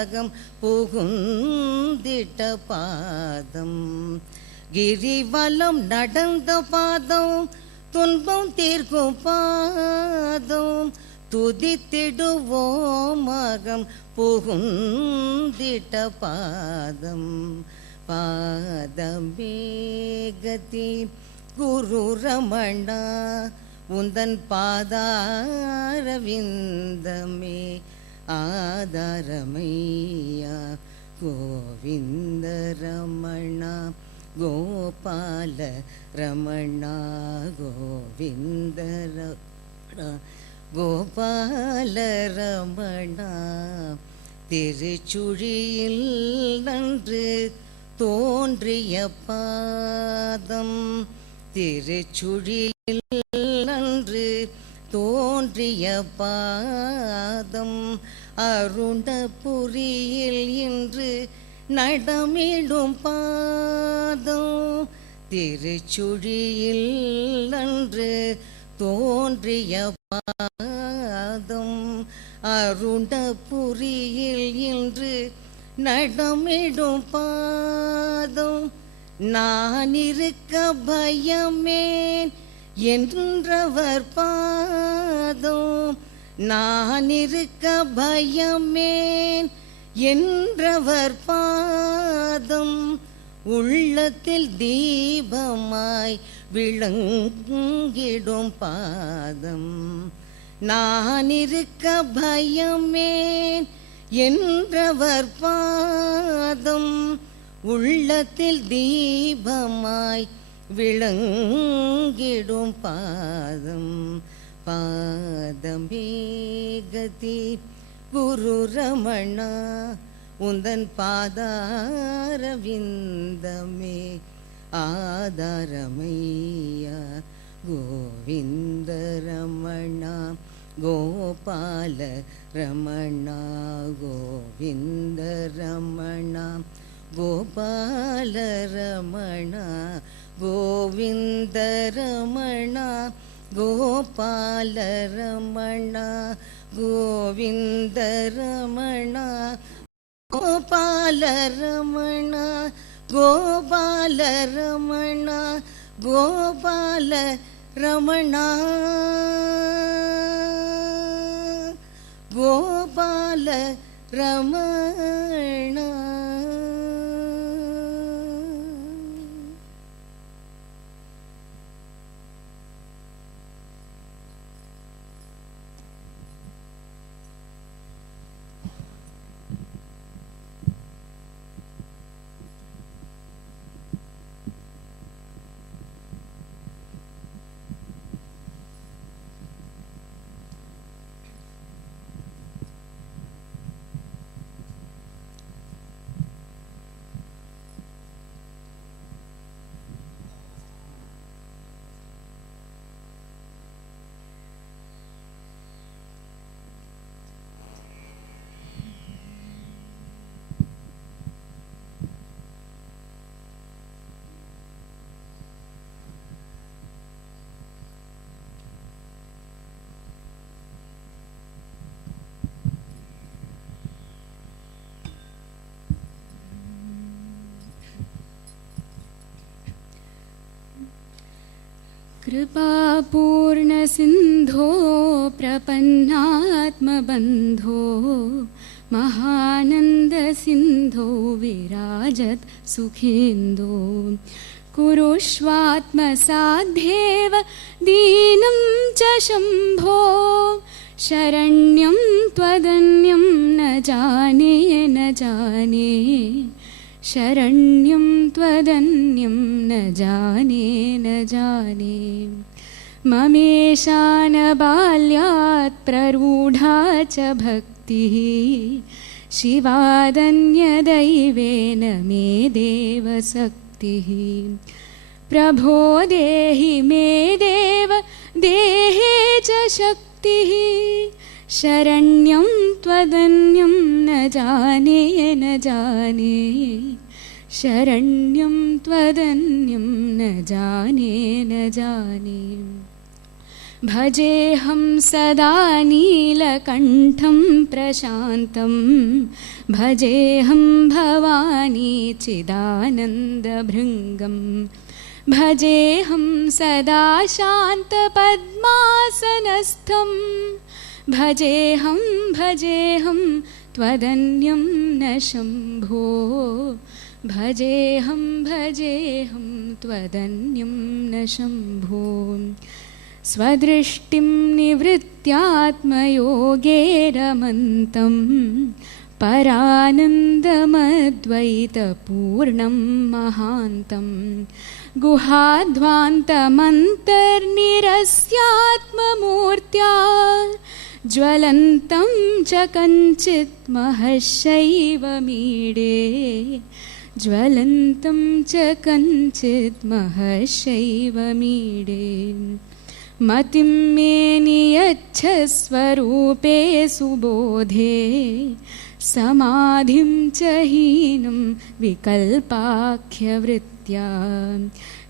ஓமகம் புகுந்திட்ட பாதம். கிரிவலம் நடந்த பாதம் துன்பம் தீர்க்கும் பாதம். துதித்திடுவோம் மகம் புகுந்திட்ட பாதம். பாதமே கதி குரு ரமணா உந்தன் பாதாரவிந்தமே ஆதாரமையா. கோவிந்த ரமணா கோபால ரமணா கோவிந்த ரமணா கோபால ரமணா. திருச்சுழியில் நன்று தோன்றிய பாதம். திருச்சுழியில் நன்று தோன்றிய பாதம். அருணபுரியில் இன்று நடமிடும் பாதம். திருச்சுழியில் நன்று தோன்றிய பாதம். அருணபுரியில் இன்று நடமிடும் பாதம். நான் இருக்க பயமேன் என்றவர் பாதம். நான் இருக்க பயமேன் என்றவர் பாதம். உள்ளத்தில் தீபமாய் விளங்கிடும் பாதம். நான் இருக்க பயமேன் என்றவர் பாதம். உள்ளத்தில் தீபமாய் விளங்கிடும் பாதம். பாதமே கதி குரு ரமணா உந்தன் பாதாரவிந்தமே ஆதாரமையா. கோவிந்த ரமணா கோபால ரமணா கோவிந்த ரமணா கோபால ரமணா கோவிந்த ரமணா கோபால ரமணா கோவிந்த ரமணா கோபால ரமணா கோபால ரமணா கோபால ரமணா கோபால ரமணா. कृपापूर्ण सिंधो प्रपन्नात्मबन्धो महानंद सिंधो विराजत सुखेन्दो कुरुष्वात्मसाध्येव दीनं च शम्भो शरण्यं त्वदन्यं न जाने न जाने शरण्यं त्वदन्यं न जाने न जाने ममेशान बाल्यात् प्ररूढा च भक्तिः शिवादन्यदैवेन मे देव शक्तिः प्रभो देहि मे देव देहे च शक्तिः शरण्यं त्वदन्यं न जाने न जाने शरण्यं त्वदन्यं न जाने न जाने भजेऽहं सदा नीलकण्ठं प्रशान्तं भजेऽहं भवानी चिदानन्दभृङ्गं भजेऽहं सदा शान्तपद्मासनस्थं भजेऽहं त्वदन्यं न शम्भो भजेऽहं त्वदन्यं न शम्भो स्वदृष्टिं निवृत्त्यात्मयोगे रमन्तं परानन्दमद्वैतपूर्णं महान्तं गुहाध्वान्तमन्तर्निरस्यात्ममूर्त्या ज्वलन्तं च कञ्चित् महश्शैवमीडे ज्वलन्तं च कञ्चित् महश्शैवमीडे मतिं मे नियच्छ स्वरूपे सुबोधे समाधिं च हीनं विकल्पाख्यवृत्त्या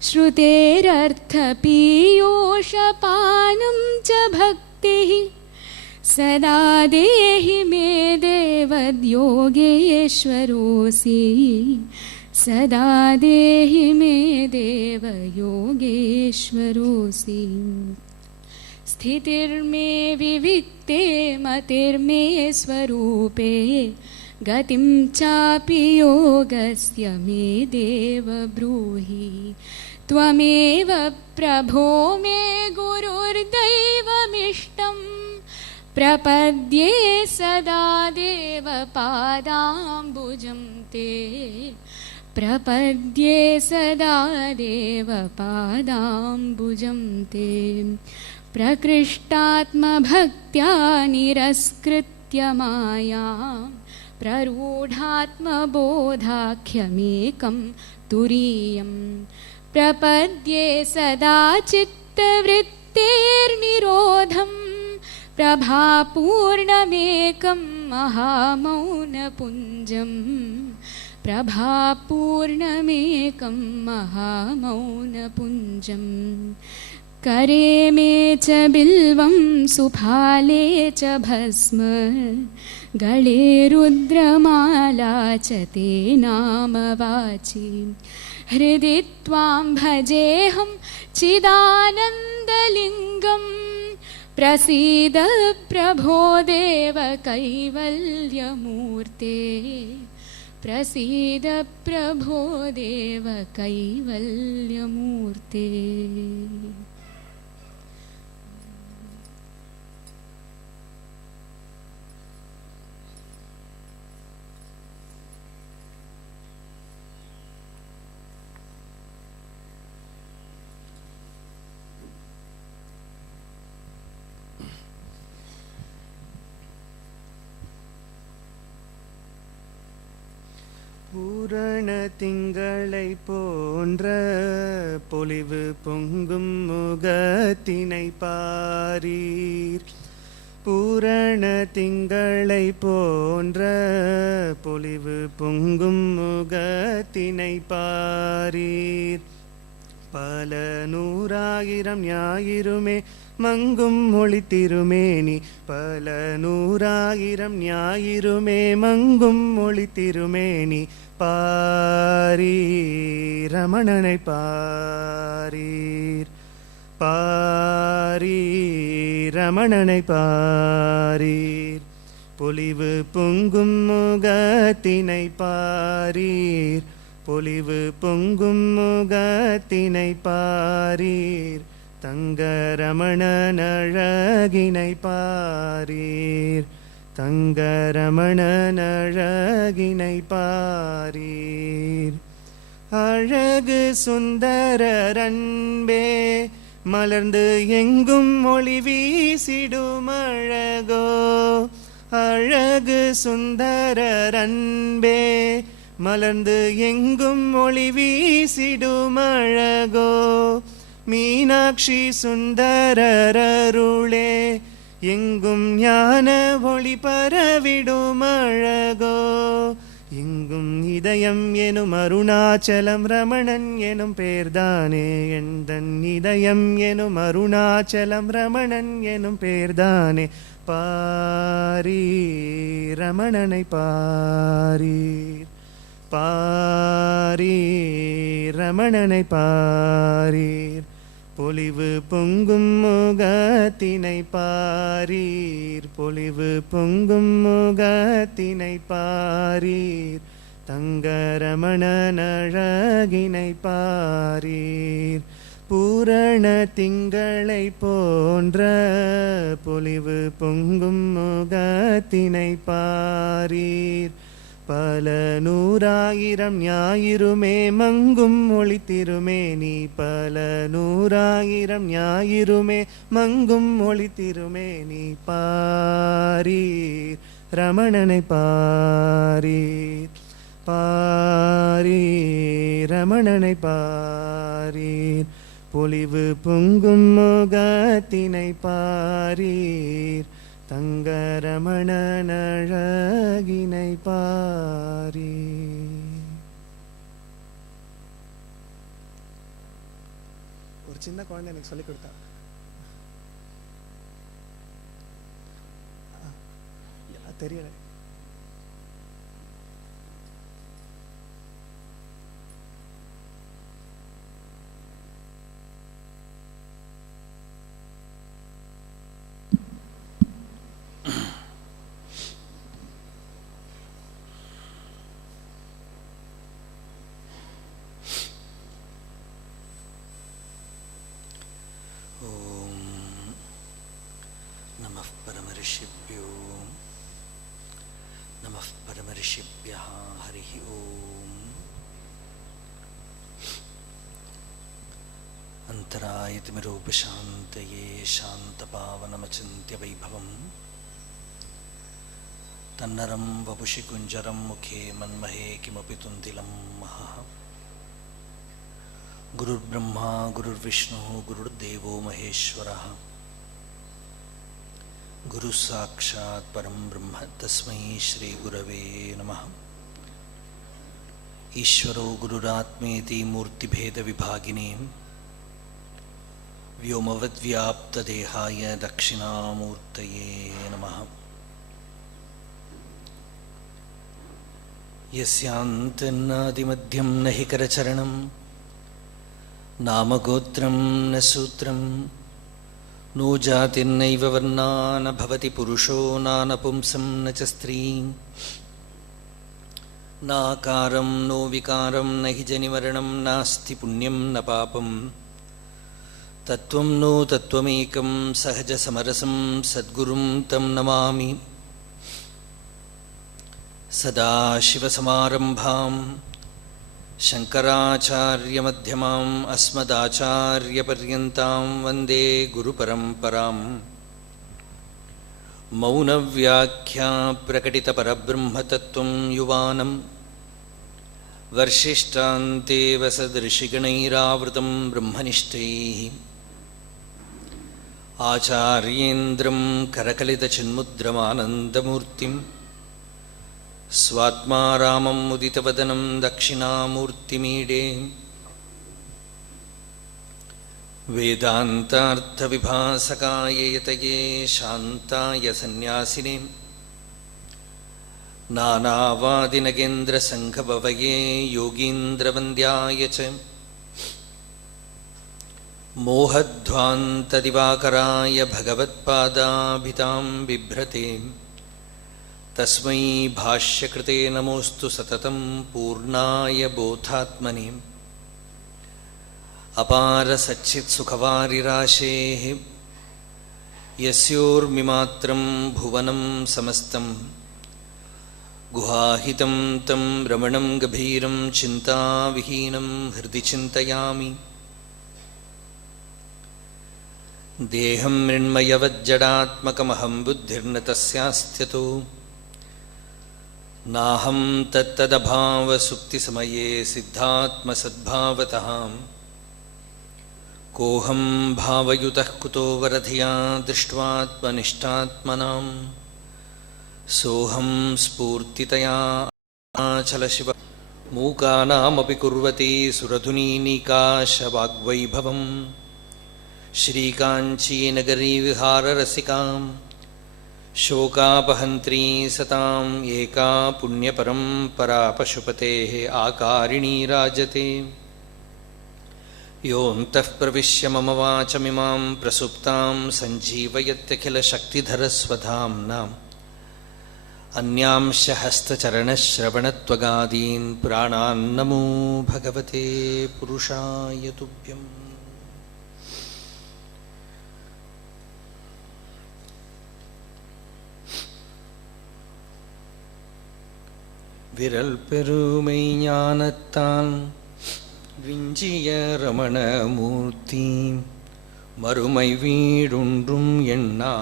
श्रुतेरर्थपीयूषपानं च भक्तिः सदा देहि मे देवयोगेश्वरोऽसि सदा देहि मे देवयोगेश्वरोऽसि स्थितिर्मे विविक्ते मतिर्मे स्वरूपे गतिं चापि योगस्य मे देव ब्रूहि त्वमेव प्रभो मे गुरुर्दैवमिष्टम् प्रपद्ये सदा देव पादाम्बुजं ते प्रपद्ये सदा देव पादाम्बुजं ते प्रकृष्टात्मभक्त्या निरस्कृत्य मायां प्ररूढात्मबोधाख्यमेकं तुरीयं प्रपद्ये सदा चित्तवृत्तेर्निरोधम् प्रभापूर्णमेकं महामौनपुञ्जं प्रभापूर्णमेकं महामौनपुञ्जं करे मे च बिल्वं सुफाले च भस्म गले रुद्रमाला च ते नाम वाचि हृदि त्वां भजेऽहं चिदानन्दलिङ्गम् प्रसीद प्रभो देव कैवल्यमूर्ते प्रसीद प्रभो देव कैवल्यमूर्ते பூரண திங்களை போன்ற பொலிவு பொங்கும் முகத்தினை பாரீர் பூரண திங்களை போன்ற பொலிவு பொங்கும் முகத்தினை பாரீர் பல நூறாயிரம் ஞாயிறுமே மங்கும் மொழி திருமேனி பல நூறாயிரம் ஞாயிறுமே மங்கும் மொழி திருமேனி பாரீர் ரமணனை பாரீர் பாரீர் ரமணனை பாரீர் பொலிவு பொங்கும் முகத்தினை பாரீர் பொலிவு பொங்கும் முகத்தினை பாரீர் தங்க ரமணன் அழகினை பாரீர் தங்க ரமணன் அழகினை பாரீர் அழகு சுந்தரர் அன்பே மலர்ந்து எங்கும் ஒளி வீசிடும் அழகோ அழகு சுந்தரர் அன்பே மலர்ந்து எங்கும் ஒளி வீசிடும் அழகோ மீனாட்சி சுந்தரருளே எங்கும் ஞான ஒளி பரவிடும் அழகோ எங்கும் இதயம் எனும் அருணாச்சலம் ரமணன் எனும் பேர்தானே. எந்தன் இதயம் எனும் அருணாச்சலம் ரமணன் எனும் பேர்தானே. பாரீர் ரமணனை பாரீர், பாரீர் ரமணனை பாரீர். பொலிவு பொங்கும் முகத்தினை பாரீர், பொலிவு பொங்கும் முகத்தினை பாரீர். தங்கரமணன் அழகினை பாரீர். பூரண திங்களை போன்ற பொலிவு பொங்கும் முகத்தினை பாரீர். பல நூறாயிரம் ஞாயிறுமே மங்கும் ஒளித்திருமே நீ, பல நூறாயிரம் ஞாயிறுமே மங்கும் ஒளித்திருமே நீ. பாரீர் ரமணனை பாரீர், பாரீர் ரமணனை பாரீர். பொலிவு பொங்கும் முகத்தினை பாரீர். தங்கரமணன் அழகினை பாரீர். ஒரு சின்ன குழந்தை எனக்கு சொல்லிக் கொடுத்தா. தெரியல. परमऋषिभ्यो नमः परमऋषिभ्यः हरिः ओम्। अन्तरायतिमिरोपशान्तये शान्तपावनमचिन्त्यवैभवम् तन्नरं वपुषि कुञ्जरं मुखे मन्महे किमपि तुन्दिलं महः। गुरुर्ब्रह्मा गुरुर्विष्णुः गुरुर्देवो महेश्वरः। गुरु साक्षात् परम ब्रह्म तस्मै श्री गुरवे नमः। ईश्वरो गुरुरात्मेति मूर्तिभेद विभागिने व्योमवद्व्याप्तदेहाय दक्षिणामूर्तये नमः। यस्यान्तन्नादिमध्यं न हि करचरणं नामगोत्रं न सूत्रं नो जातिर्नैव वर्णा न भवति पुरुषो नानपुंसं न च स्त्रीं नाकारं नो विकारं न हि जनिमरणं नास्ति पुण्यं न पापं तत्त्वं नो तत्त्वमेकं सहजसमरसं सद्गुरुं तं नमामि। सदाशिवसमारम्भां शङ्कराचार्यमध्यमाम् अस्मदाचार्यपर्यन्तां वन्दे गुरुपरम्पराम्। मौनव्याख्या प्रकटितपरब्रह्मतत्त्वं युवानं वर्षिष्ठान्तेव सदृशिगणैरावृतं ब्रह्मनिष्ठैः आचार्येन्द्रं करकलितचिन्मुद्रमानन्दमूर्तिं स्वात्मा रामं मुदितवदनं दक्षिणामूर्तिमीडे। वेदान्तार्थविभासकाय यतये शान्ताय सन्न्यासिने नानावादिनगेन्द्रसङ्घभवये योगीन्द्रवन्द्याय च मोहध्वान्तदिवाकराय भगवत्पादाभितां बिभ्रते तस्मै भाष्यकृते नमोऽस्तु सततं पूर्णाय बोधात्मने। अपारसच्चित्सुखवारिराशेः यस्योर्मिमात्रं भुवनं समस्तं गुहाहितं तं रमणं गभीरं चिन्ताविहीनं हृदि चिन्तयामि। देहं मृण्मयवज्जडात्मकमहं बुद्धिर्न तस्यास्त्यतो नाहं तत्तदभावसुप्तिसमये सिद्धात्मसद्भावतः कोऽहं भावयुतः कुतो वरधिया दृष्ट्वात्मनिष्ठात्मनां सोऽहं स्फूर्तितया चलशिव मूकानामपि कुर्वती सुरधुनीनिकाशवाग्वैभवम् श्रीकाञ्चीनगरी विहाररसिकां शोकापहन्त्री सताम् एका पुण्यपरम्परा पशुपतेः आकारिणी राजते। योऽन्तः प्रविश्य मम वाचमिमां प्रसुप्तां सञ्जीवयत्यखिलशक्तिधरस्वधाम्नाम् अन्यांश हस्तचरणश्रवणत्वगादीन् प्राणान्नमो भगवते पुरुषाय तुभ्यम्। विरल பெருமை ஞானத்தான் விஞ்சிய ரமணமூர்த்தி மறுமை வீடொன்றும் எண்ணா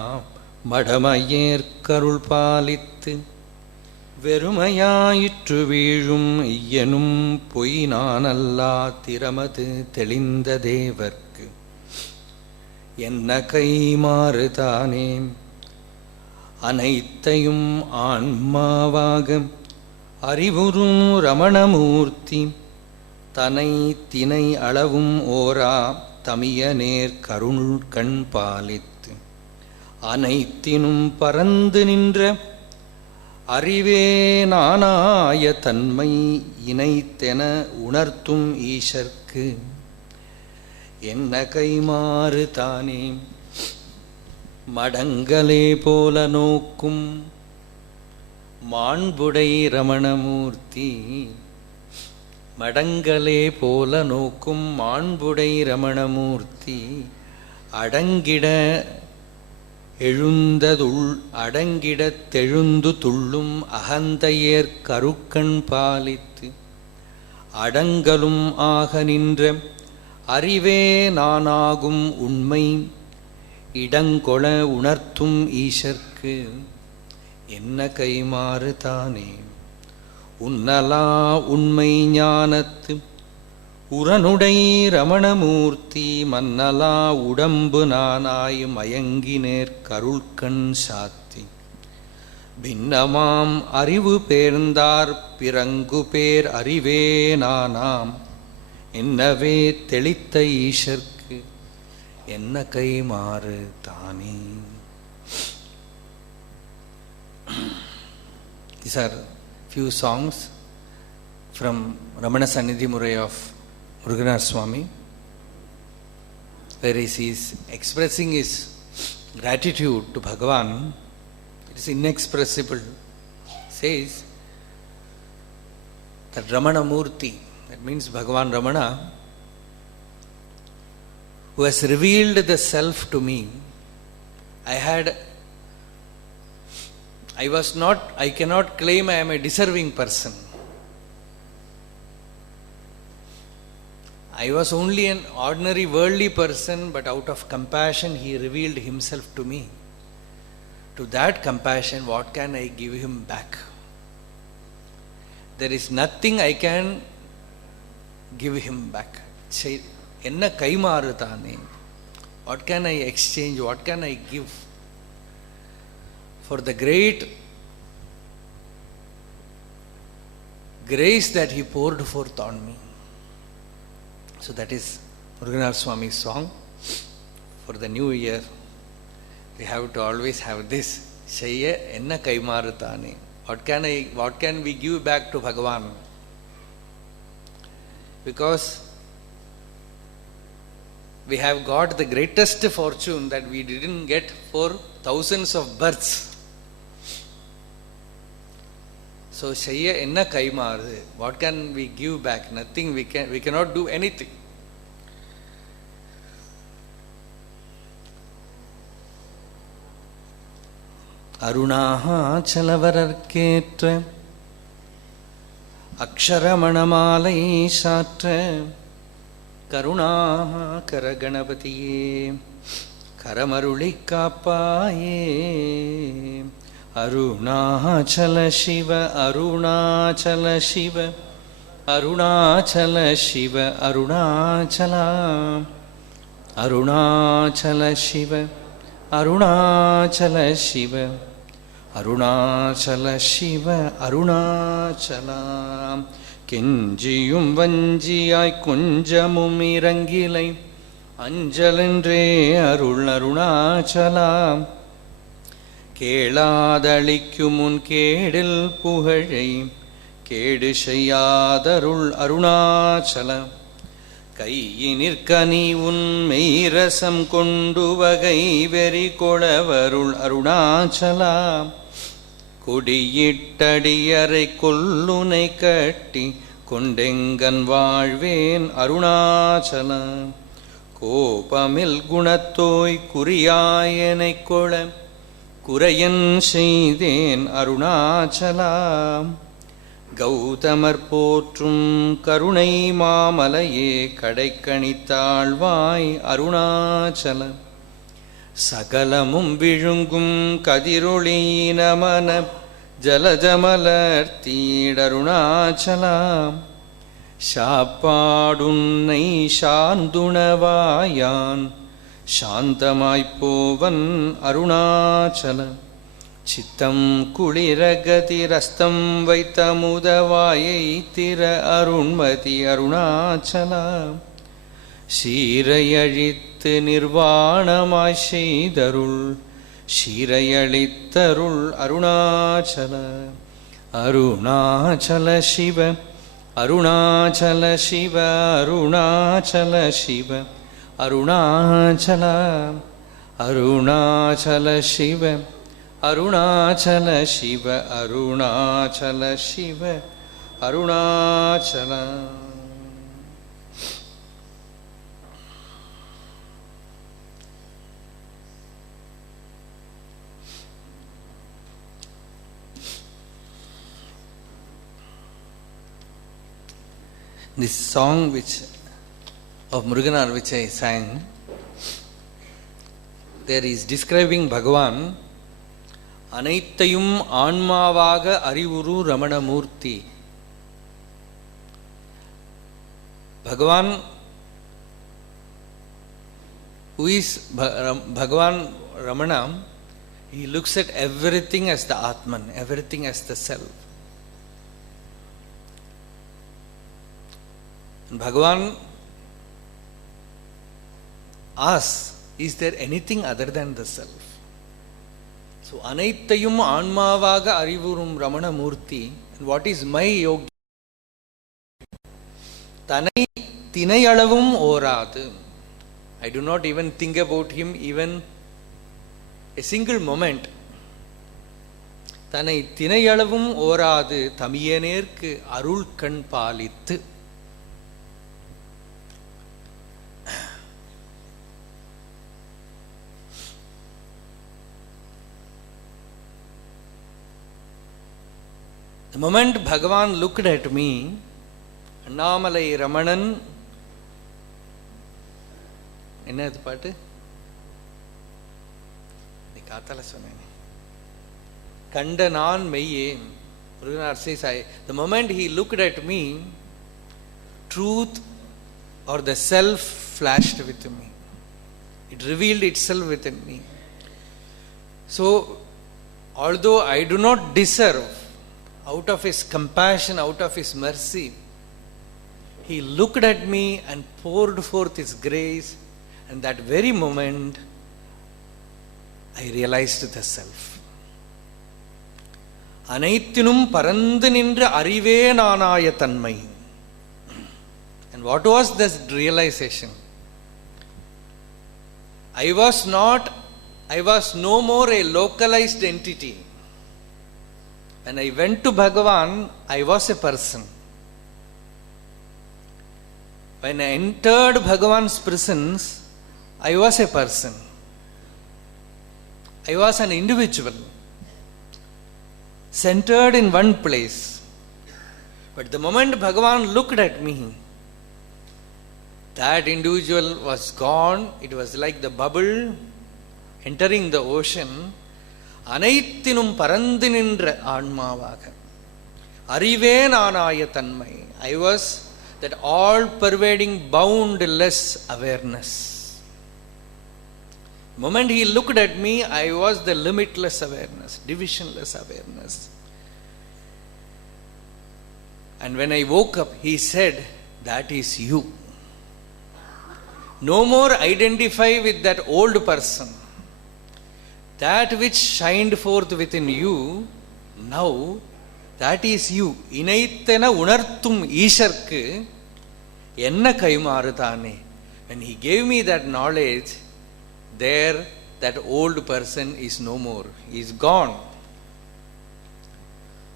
மடமையேற்கருள் பாலித்து வெறுமையாயிற்று வீழும் ஐயனும் பொய் நானல்லா திறமது தெளிந்த தேவர்க்கு என்ன கைமாறுதானே அனைத்தையும் ஆன்மாவாக அறிவுறும் ரமணமூர்த்தி தனை தினை அளவும் ஓரா தமிய நேர் கருண் கண் பாலித்து அனைத்தினும் பறந்து நின்ற அறிவே நானாய தன்மை இணைத்தென உணர்த்தும் ஈசர்க்கு என்ன கைமாறு தானே மடங்களே போல நோக்கும் மாண்புடை ரமணமூர்த்தி மடங்களே போல நோக்கும் மாண்புடை ரமணமூர்த்தி அடங்கிட அடங்கிடத்தெழுந்து துள்ளும் அகந்தையேற் கருக்கண் பாலித்து அடங்கலும் ஆக நின்ற அறிவே நானாகும் உண்மை இடங்கொள உணர்த்தும் ஈசர்க்கு என்ன கைமாறு தானே உன்னலா உண்மை ஞானத்து உரனுடை ரமணமூர்த்தி மன்னலா உடம்பு நானாய் மயங்கினேர் கருள்கண் சாத்தி பின்னமாம் அறிவு பேர்ந்தார் பிறங்கு பேர் அறிவே நானாம் என்னவே தெளித்த ஈசர்க்கு என்ன கைமாறு தானே. These are few songs from Ramana Sannidhi Murai of Muruganaraswamy, where he is expressing his gratitude to Bhagavan. It is inexpressible. Says that Ramana Murti, that means Bhagavan Ramana, who has revealed the self to me. I cannot claim I am a deserving person. I was only an ordinary worldly person, but out of compassion he revealed himself to me. To that compassion, what can I give him back? There is nothing I can give him back. Say, enna kaimaru thane? What can I exchange? What can I give for the great grace that he poured forth on me? So that is Muruganaraswamy's song. For the new year, we have to always have this. Shaiya enna kaimaru thane? What can we give back to Bhagavan? Because we have got the greatest fortune that we didn't get for thousands of births. So Shaiya enna kaimaru? What can we give back? Nothing. We cannot do anything. அருணாச்சலவரர்க்கேற்ற Aksharamanamalai சாற்ற Karunakara கணபதியே கரமருளி காப்பாயே. அருணாச்சல சிவ அருணாச்சல சிவ அருணாச்சல சிவ அருணாச்சலா அருணாச்சல சிவ அருணாச்சல சிவ அருணாச்சல சிவ அருணாச்சலாம். கெஞ்சியும் வஞ்சியாய் கொஞ்சமும் இறங்கிலை அஞ்சலென்றே அருள் அருணாச்சலாம். கேளாதளிக்கும் உன் கேடில் புகழை கேடு செய்யாதருள் அருணாச்சலம். கையினிற்க நீ உன் மெய்ரசம் கொண்டு வகை வெறி கொளவருள் அருணாச்சலாம். கொடியிட்டடியறை கொல்லுனை கட்டி கொண்டெங்கன் வாழ்வேன் அருணாச்சலம். கோபமில் குணத்தோய் குறியாயனை கொள குறையன் செய்தேன் அருணாச்சலாம். கௌதமர் போற்றும் கருணை மாமலையே கடைக்கணித்தாழ்வாய் அருணாச்சலம். சகலமும் விழுங்கும் கதிரொளியினமன ஜலஜமலர்த்தீடருணாச்சலாம். சாப்பாடுன்னை சாந்துணவாயான் சாந்தமாய்ப்போவன் அருணாச்சலம். சித்தம் குளிரகதிரஸ்தம் வைத்த முதவாயை திற அருண்மதி அருணாச்சலம். சீரையழித்து நிர்வாணமாய் செய்தருள் சீரையளித்தருள் அருணாச்சல. அருணாச்சல சிவ அருணாச்சல சிவ அருணாச்சல சிவ அருணாச்சல. அருணாச்சல சிவ அருணாச்சல சிவ அருணாச்சல சிவ Arunachal. This song of Muruganar which I sang, there is describing Bhagavan, அனைத்தையும் ஆன்மாவாக அறிவுரு Ramanamurthy. Bhagavan, who is Bhagavan Ramana, he looks at everything as the Atman, everything as the self. And Bhagavan asks, is there anything other than the self? So, அனைத்தையும் ஆன்மாவாக அறிவுறும் Ramanamurthy. And what is my yoga? தனை தினையளவும் ஓராது. I do not even think about him even a single moment. தன்னை தினையளவும் ஓராது தமியனேற்கு அருள் கண் பாலித்து. The moment Bhagavan looked at me, Annamalai Ramanan, என்ன அது பாட்டு? நீ காத்தால சொன்னேன். கண்ட நான் மெய்யே. Muruganar says, the moment he looked at me, truth or the self flashed within me. It revealed itself within me. So, although I do not deserve, out of his compassion, out of his mercy, he looked at me and poured forth his grace, and that very moment I realized the self. அனைத்தினும் பரந்து நின்ற அறிவே நானாய தன்மை. And what was this realization? I was no more a localized entity. When I went to Bhagavan, I was a person. When I entered Bhagavan's presence, I was a person. I was an individual, centered in one place. But the moment Bhagavan looked at me, that individual was gone. It was like the bubble entering the ocean. அனைத்தினும் பரந்து நின்ற ஆன்மாவாக அறிவே நானாய தன்மை. I was that all pervading boundless awareness. Moment he looked at me, I was the limitless awareness, divisionless awareness. And when I woke up, he said, that is you. No more identify with that old person. That which shined forth within you, now, that is you. Inaithana unarthum Isharku, enna kaimarutane. When he gave me that knowledge, there, that old person is no more. He is gone.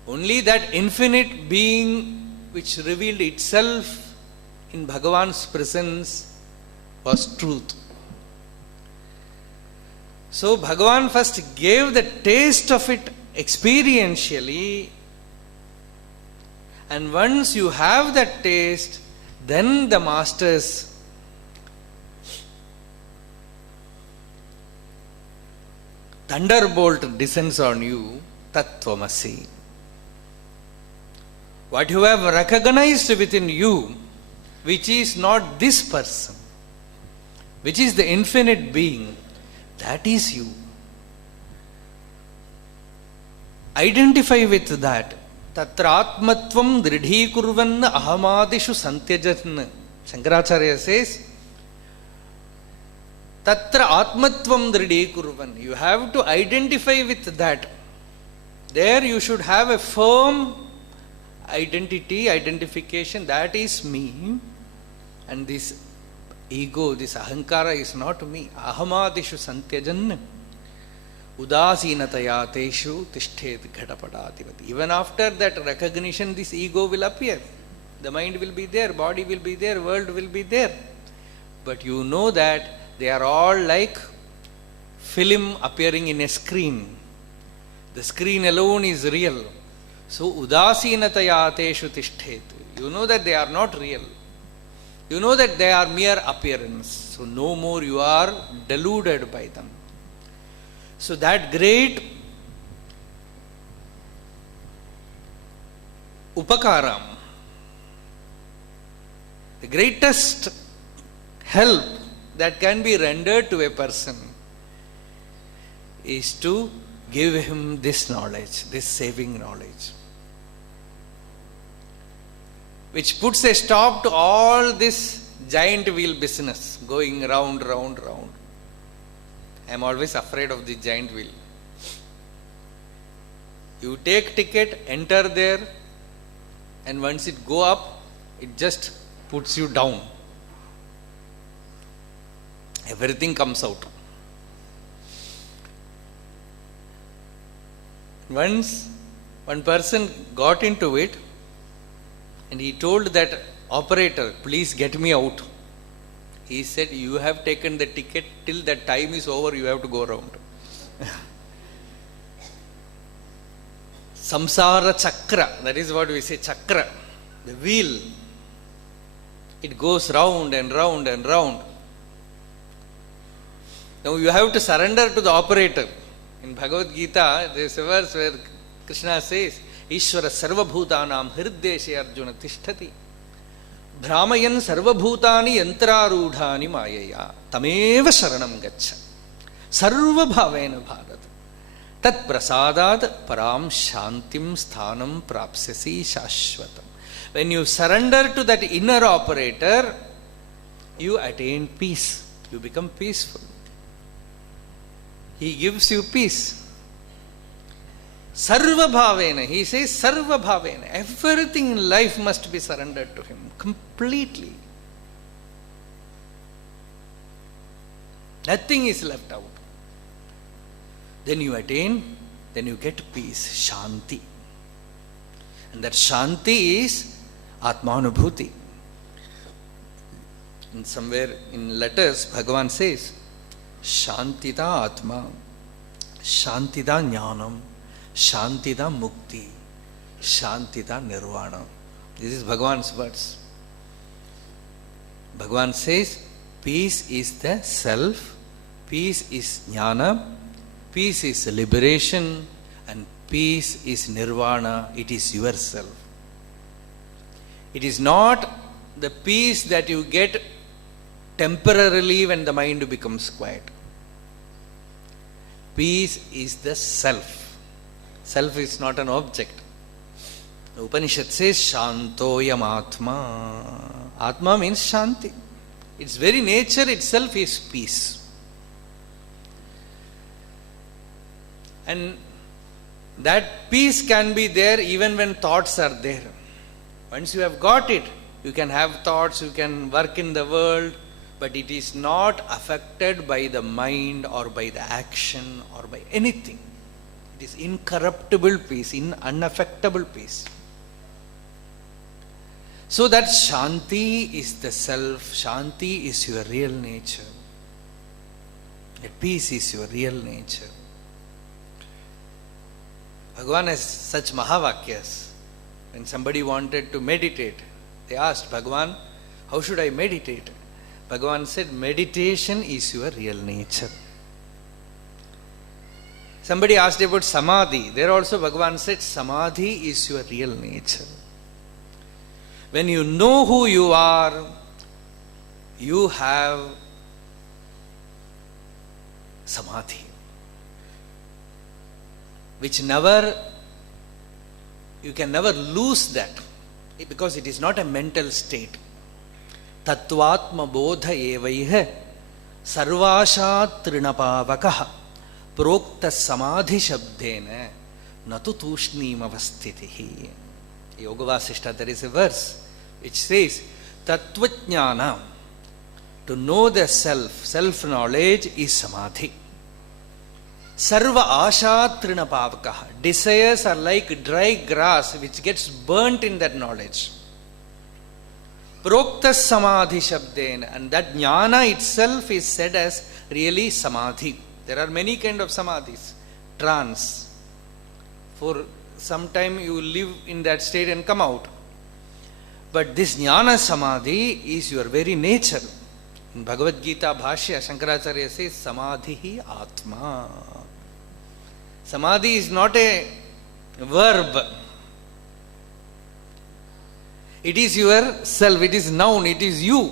Only that infinite being which revealed itself in Bhagavan's presence was truth. So Bhagavan first gave the taste of it experientially, and once you have that taste, then the masters thunderbolt descends on you, Tattvamasi. What you have recognized within you, which is not this person, which is the infinite being, that is you. Identify with that. Tatra atmatvam dridhikurvan ahamadishu santyajatna. Shankaracharya says, Tatra atmatvam dridhikurvan. You have to identify with that. There you should have a firm identity, identification, that is me, and this ego, this ahankara is not me. Ahamadishu santyajan udasinataya teshu tishthet ghatapadadivati. Even after that recognition, this ego will appear. The mind will be there, body will be there, world will be there. But you know that they are all like film appearing in a screen. The screen alone is real. So, udasinataya teshu tishthet. You know that they are not real. You know that they are mere appearance. So, no more you are deluded by them. So, that great upakaram, the greatest help that can be rendered to a person is to give him this knowledge, this saving knowledge, which puts a stop to all this giant wheel business going round, round, round. I am always afraid of the giant wheel. You take ticket, enter there, and once it go up, it just puts you down. Everything comes out. Once one person got into it, and he told that operator, please get me out. He said, you have taken the ticket, till that time is over, you have to go around. Samsara chakra, that is what we say, chakra, the wheel. It goes round and round and round. Now you have to surrender to the operator. In Bhagavad Gita, there is a verse where Krishna says, Ishvara sarvabhutanam hirdeshe arjuna tishtati brahmayan sarvabhutani yantrarudhani mayaya tameva sharanam gaccha sarvabhavena bharat tat prasadat param shantim sthanam prapsyasi shashvatam. When you surrender to that inner operator, you attain peace. You become peaceful. He gives you peace. Sarva bhavena. He says sarva bhavena. Everything in life must be surrendered to him completely. Nothing is left out. Then you attain, then you get peace, shanti. And that shanti is atmanubhuti. And somewhere in letters, Bhagavan says, Shantida Atma, Shantida Jnanam, Shantida Mukti, Shantida Nirvana. This is Bhagavan's words. Bhagavan says, peace is the self, peace is jnana, peace is liberation, and peace is nirvana. It is yourself. It is not the peace that you get temporarily when the mind becomes quiet. Peace is the self. Self is not an object. The Upanishad says, Shantoyam Atma. Atma means Shanti. Its very nature itself is peace. And that peace can be there even when thoughts are there. Once you have got it, you can have thoughts, you can work in the world, but it is not affected by the mind or by the action or by anything. It is incorruptible peace, unaffectable peace. So that Shanti is the self, Shanti is your real nature. That peace is your real nature. Bhagavan has such Mahavakyas. When somebody wanted to meditate, they asked Bhagavan, how should I meditate? Bhagavan said, meditation is your real nature. Somebody asked about Samadhi. There also Bhagavan said, Samadhi is your real nature. When you know who you are, you have Samadhi, which you can never lose that, because it is not a mental state. Tattvatma bodha evaiha sarvashat trinapavakaha prokta samadhi shabdena natu tushnim avasthitihi. Yoga Vasishta, there is a verse which says, Tattvajnana, to know the self, self-knowledge is Samadhi. Sarva asha trinapavakaha. Desires are like dry grass which gets burnt in that knowledge. Prokta samadhi shabdena. And that jnana itself is said as really Samadhi. There are many kind of Samadhis. Trance. For some time you live in that state and come out. But this jnana Samadhi is your very nature. In Bhagavad Gita Bhashya, Shankaracharya says, Samadhi Atma. Samadhi is not a verb. It is your self, it is noun, it is you.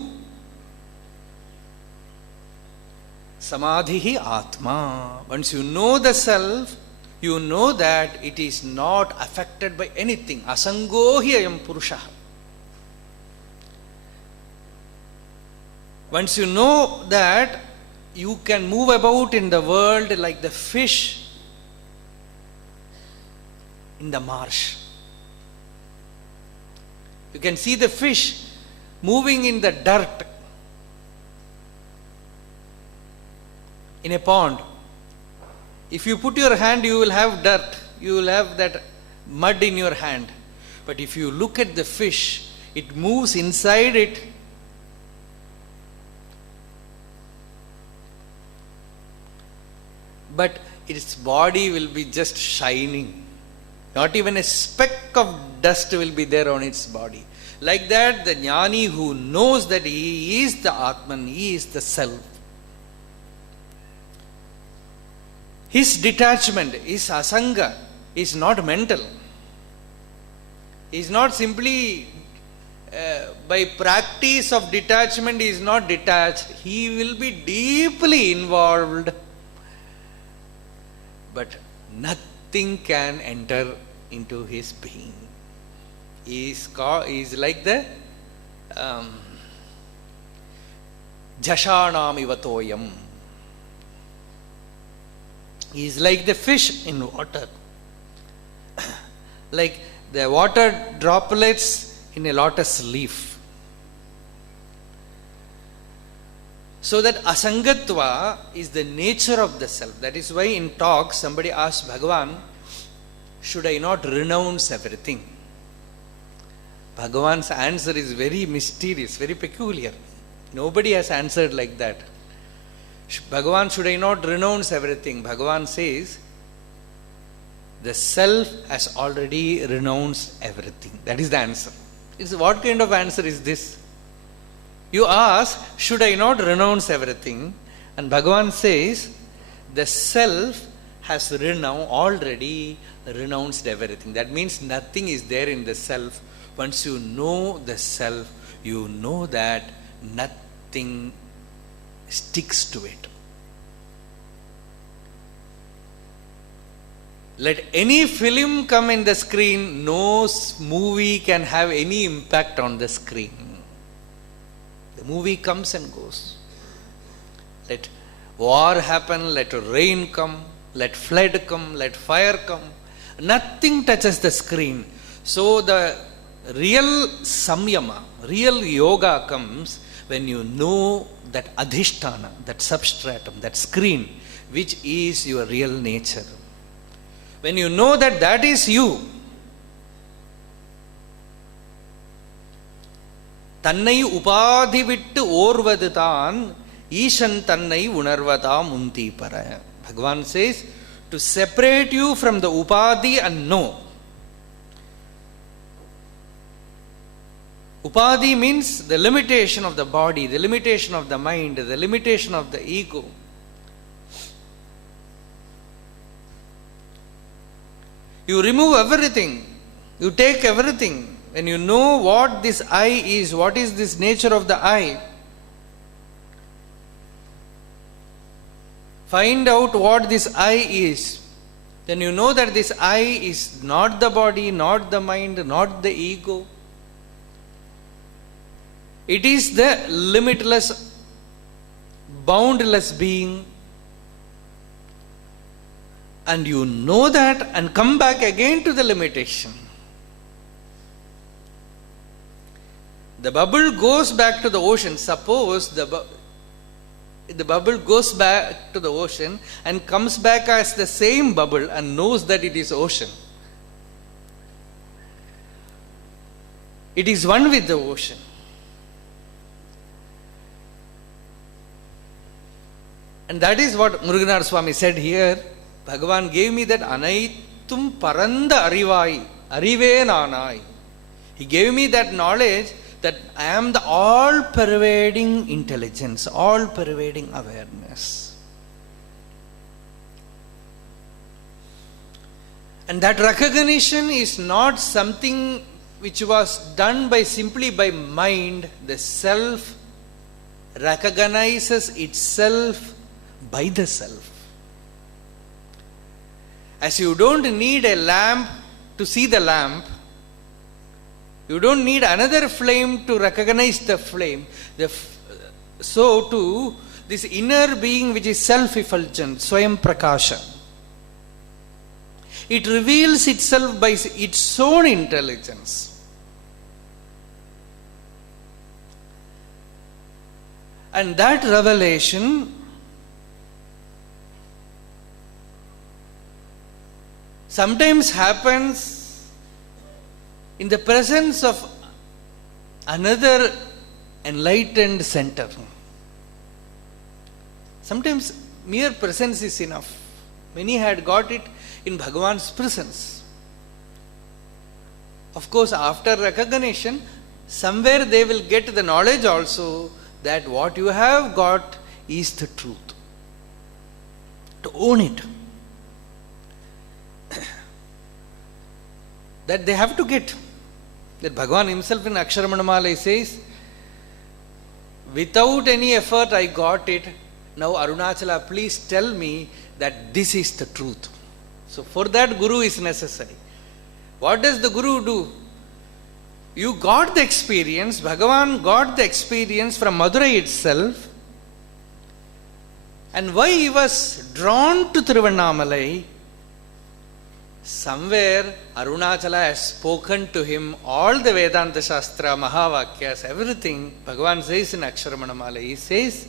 Samadhi Atma. Once you know the self, you know that it is not affected by anything. Asango hi ayam purusha. Once you know that, you can move about in the world like the fish in the marsh. You can see the fish moving in the dirt in a pond. If you put your hand, you will have dirt, you will have that mud in your hand. But if you look at the fish, it moves inside it. But its body will be just shining. Not even a speck of dust will be there on its body. Like that, the jnani who knows that he is the Atman, he is the self. His detachment, his asanga, is not mental. He is not simply by practice of detachment, he is not detached. He will be deeply involved. But nothing can enter into his being. He is like the Jashanam ivatoyam. He is like the fish in water. Like the water droplets in a lotus leaf. So that asangatva is the nature of the self. That is why in talks somebody asked Bhagavan, should I not renounce everything? Bhagavan's answer is very mysterious, very peculiar. Nobody has answered like that. Bhagavan, should I not renounce everything? Bhagavan says, the self has already renounced everything. That is the answer. What kind of answer is this? You ask, should I not renounce everything? And Bhagavan says, the self has already renounced everything. That means nothing is there in the self. Once you know the self, you know that nothing sticks to it. Let any film come in the screen, no movie can have any impact on the screen. The movie comes and goes. Let war happen, let rain come, let flood come, let fire come. Nothing touches the screen. So the real samyama, real yoga comes when you know that adhisthana, that substratum, that screen, which is your real nature. When you know that that is you, Tannai upadhi vittu orvadu thaan, Ishan tannai unarvada munti para. Bhagavan says, to separate you from the upadhi and know. Upadhi means the limitation of the body, the limitation of the mind, the limitation of the ego. You remove everything. You take everything. When you know what this I is, what is this nature of the I, find out what this I is. Then you know that this I is not the body, not the mind, not the ego. It is the limitless, boundless being. And you know that and come back again to the limitation. The bubble goes back to the ocean. Suppose the bubble goes back to the ocean and comes back as the same bubble and knows that it is ocean. It is one with the ocean. And that is what Muruganar Swami said here. Bhagavan gave me that anaithum paranda arivai, arive nanai. He gave me that knowledge that I am the all-pervading intelligence, all-pervading awareness. And that recognition is not something which was done simply by mind. The self recognizes itself by the self. As you don't need a lamp to see the lamp, you don't need another flame to recognize the flame. So too, this inner being which is self-effulgent, Swayam Prakasha, it reveals itself by its own intelligence. And that revelation sometimes happens in the presence of another enlightened center. Sometimes mere presence is enough. Many had got it in Bhagavan's presence. Of course, after recognition, somewhere they will get the knowledge also that what you have got is the truth. To own it. That they have to get. That Bhagavan himself in Aksharamanamalai says, without any effort I got it. Now Arunachala, please tell me that this is the truth. So for that Guru is necessary. What does the Guru do? You got the experience, Bhagavan got the experience from Madurai itself. And why he was drawn to Tiruvannamalai? Somewhere Arunachala has spoken to him all the Vedanta Shastra, Mahavakyas, everything. Bhagavan says in Aksharamanamalai, he says,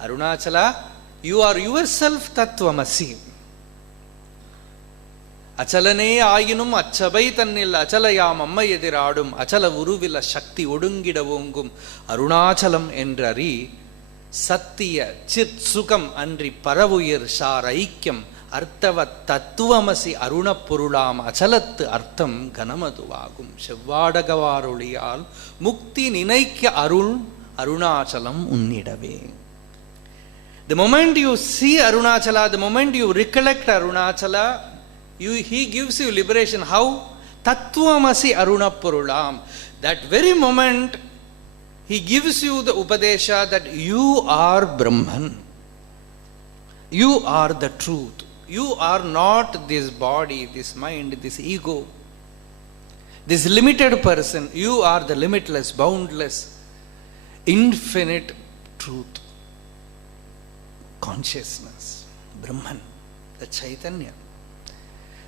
Arunachala, you are yourself Tattvamasi. Achalane ayinum achabai tannil achalayam amma yediradum achala uruvila shakti odungidavongum Arunachalam endrari satya chit sukam andri paravuyir sharaikkyam Arthavat Tattvamasi Aruna Purulam Achalat Artham Ganamaduvagum Shevadagavaruliyal Mukti Ninaikya Arunachalam Unnidave. The moment you see Arunachala, the moment you recollect Arunachala, he gives you liberation. How? Tattvamasi Aruna Purulam. That very moment he gives you the Upadesha that you are Brahman. You are the truth. You are not this body, this mind, this ego, this limited person. You are the limitless, boundless, infinite truth, consciousness, Brahman, the Chaitanya.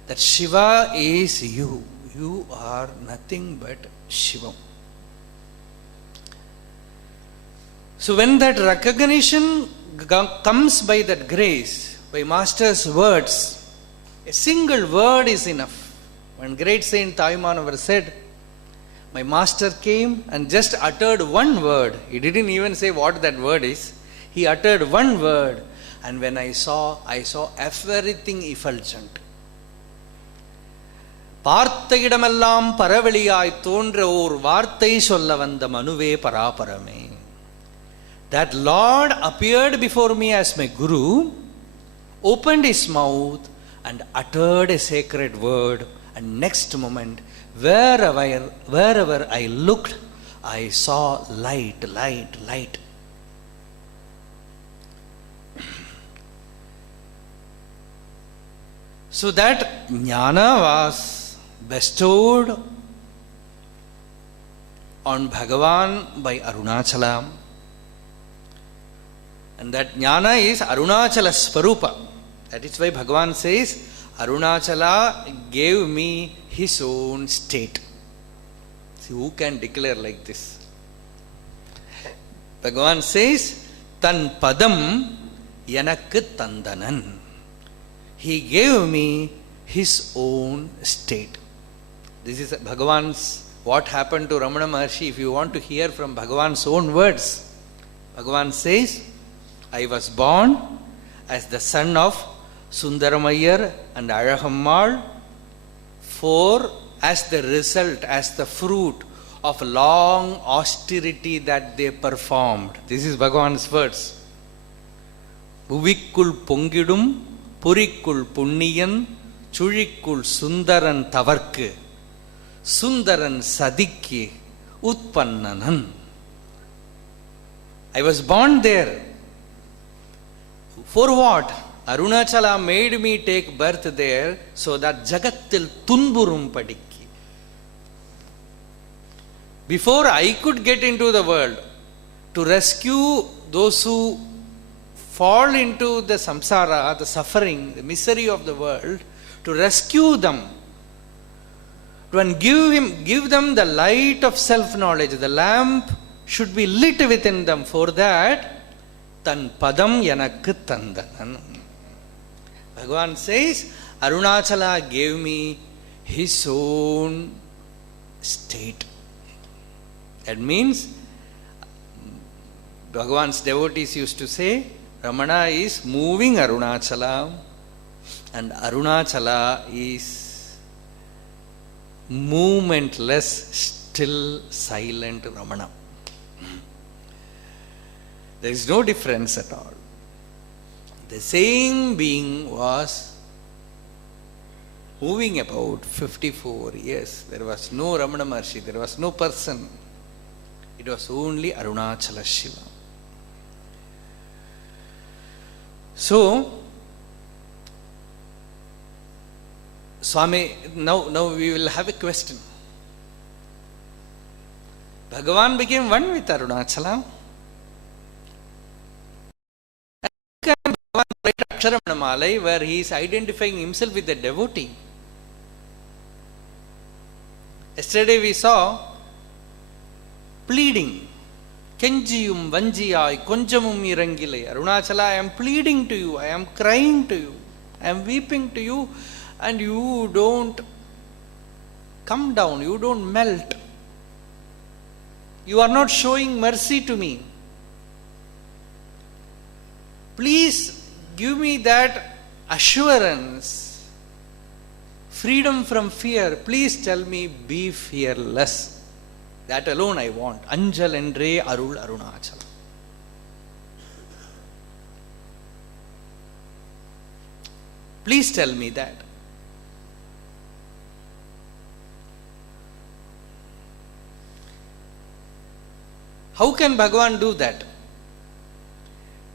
That Shiva is you. You are nothing but Shivam. So when that recognition comes by that grace, by Master's words, a single word is enough. When great Saint Taimanavar said, my Master came and just uttered one word. He didn't even say what that word is. He uttered one word, and when I saw everything effulgent. பார்த்த இடமெல்லாம் பரவெளியாய் தோன்ற ஓர் வார்த்தை சொல்ல வந்த மனுவே பராபரமே. That Lord appeared before me as my Guru, opened his mouth and uttered a sacred word, and next moment, wherever I looked, I saw light, light, light. So that jnana was bestowed on Bhagavan by Arunachala, and that jnana is Arunachala Svarupa. That is why Bhagavan says, Arunachala gave me his own state. See, who can declare like this? Bhagavan says, Tan padam yanakku tandanan. He gave me his own state. This is Bhagavan's, what happened to Ramana Maharshi. If you want to hear from Bhagavan's own words, Bhagavan says, I was born as the son of Sundaramayar and Alahammal, for as the result, as the fruit of long austerity that they performed. This is Bhagavan's words. Uvikul pongidum, purikul punniyan, churikul sundaran tavarku, sundaran sadikki, utpannanan. I was born there. For what? Arunachala made me take birth there so that Jagattil tunburum padikki. Before I could get into the world to rescue those who fall into the samsara, the suffering, the misery of the world, to rescue them, to give them the light of self-knowledge. The lamp should be lit within them. For that, tan padam yanakku tandanan. Bhagavan says, Arunachala gave me his own state. That means, Bhagavan's devotees used to say, Ramana is moving Arunachala, and Arunachala is movementless, still, silent Ramana. There is no difference at all. The same being was moving about 54 years. There was no Ramana Maharshi, there was no person. It was only Arunachala Shiva. So, Swami, now we will have a question. Bhagavan became one with Arunachala. Write Aksharamanamalai, where he is identifying himself with the devotee. Yesterday we saw pleading. Kenjiyum vanjiyai konjamum irangile. Arunachala, I am pleading to you, I am crying to you, I am weeping to you, and you don't come down, you don't melt. You are not showing mercy to me. Please give me that assurance, freedom from fear. Please tell me, be fearless. That alone I want. Anjal endre arul Arunachala. Please tell me that. How can Bhagavan do that?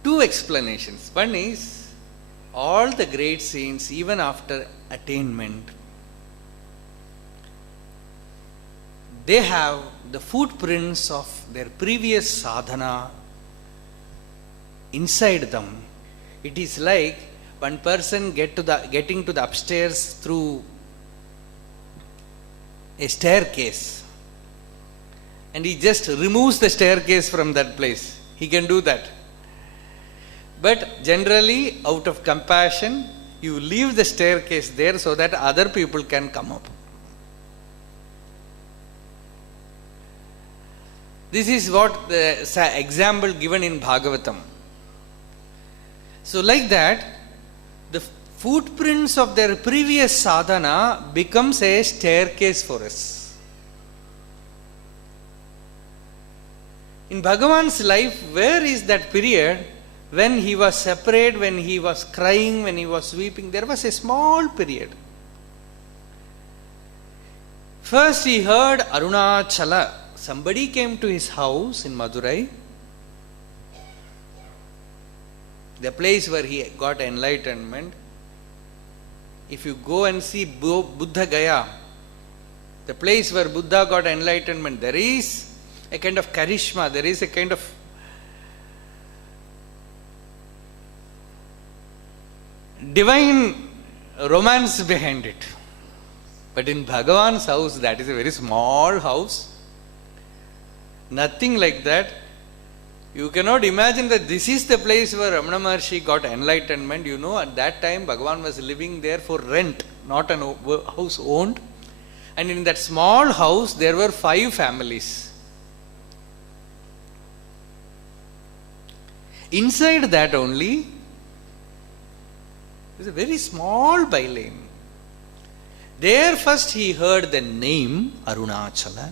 Two explanations. One is, all the great saints, even after attainment, they have the footprints of their previous sadhana inside them. It is like one person getting to the upstairs through a staircase, and he just removes the staircase from that place. He can do that. But generally, out of compassion, you leave the staircase there so that other people can come up. This is what the example given in Bhagavatam. So like that, the footprints of their previous sadhana becomes a staircase for us. In Bhagavan's life, where is that period when he was separate, when he was crying, when he was weeping? There was a small period. First he heard Arunachala. Somebody came to his house in Madurai, the place where he got enlightenment. If you go and see Buddha Gaya, the place where Buddha got enlightenment, there is a kind of charisma, there is a kind of divine romance behind it. But in Bhagavan's house, that is a very small house. Nothing like that. You cannot imagine that this is the place where Ramana Maharshi got enlightenment. You know, at that time Bhagavan was living there for rent, not an house owned. And in that small house there were 5 families. Inside that only is a very small by-lane. There first he heard the name Arunachala.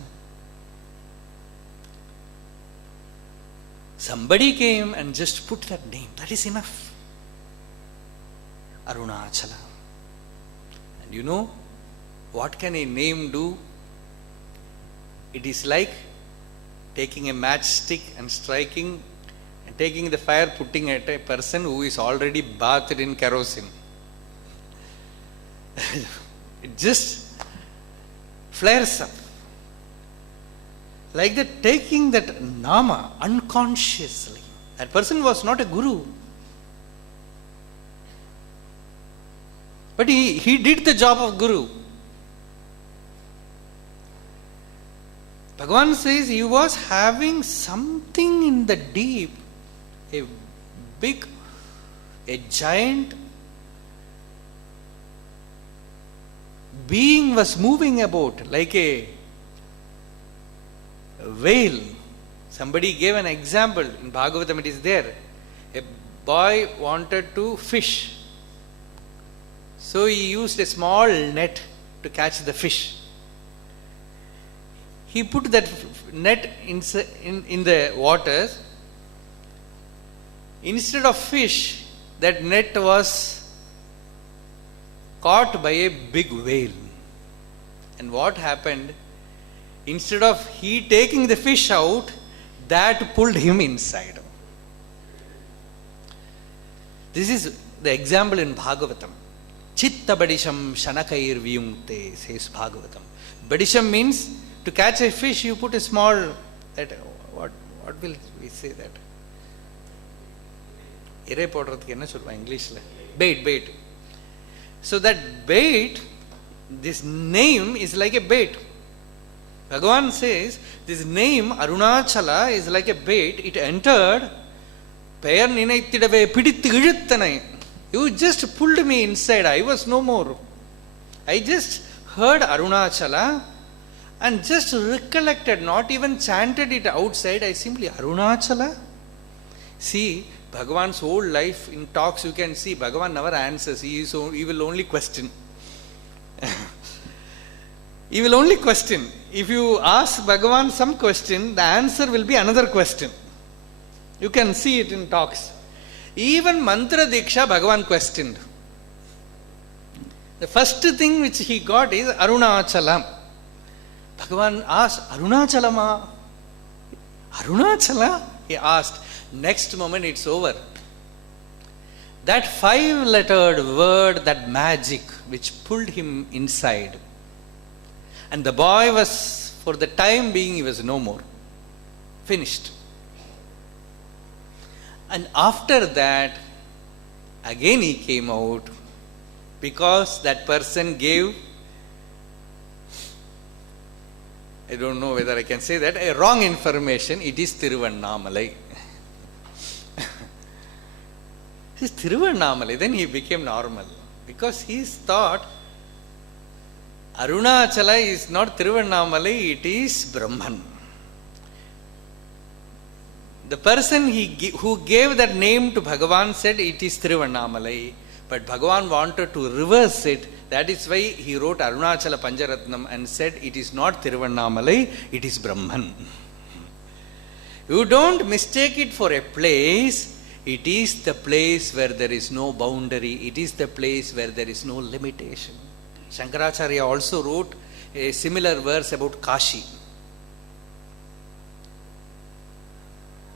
Somebody came and just put that name. That is enough. Arunachala. And you know, what can a name do? It is like taking a matchstick and striking and taking the fire, putting at a person who is already bathed in kerosene. It just flares up. Like that, taking that nama unconsciously. That person was not a guru. But he did the job of guru. Bhagavan says he was having something in the deep, a giant being was moving about like a whale. Somebody gave an example in Bhagavatam, it is there. A boy wanted to fish, so he used a small net to catch the fish. He put that net in the waters. Instead of fish, that net was caught by a big whale. And what happened? Instead of he taking the fish out, that pulled him inside. This is the example in Bhagavatam. Chitta badisham shanakair viyungte, says Bhagavatam. Badisham means to catch a fish, you put a small, what will we say that? Ire podradhukku enna solva English la? Bait. So that bait, this name is like a bait. Bhagavan says, this name Arunachala is like a bait. It entered, Payar ninaithidave pidithu iluttanai. You just pulled me inside. I was no more. I just heard Arunachala and just recollected, not even chanted it outside. I simply, Arunachala? See, Bhagavan's whole life in talks you can see, Bhagavan never answers. He will only question. He will only question. If you ask Bhagavan some question, the answer will be another question. You can see it in talks. Even Mantra Diksha, Bhagavan questioned. The first thing which he got is Arunachalam. Bhagavan asked, Arunachalama? Arunachala? He asked. Next moment it's over. that 5-lettered word, that magic which pulled him inside. And the boy was, for the time being, he was no more. Finished. And after that, again he came out, because that person gave, I don't know whether I can say that, a wrong information. It is Tiruvannamalai. It is Tiruvannamalai. Then he became normal, because he thought Arunachala is not Tiruvannamalai, it is Brahman. The person who gave that name to Bhagavan said it is Tiruvannamalai, but Bhagavan wanted to reverse it. That is why he wrote Arunachala Pancharatnam and said it is not Tiruvannamalai, it is Brahman. You don't mistake it for a place. It is the place where there is no boundary. It is the place where there is no limitation. Shankaracharya also wrote a similar verse about Kashi.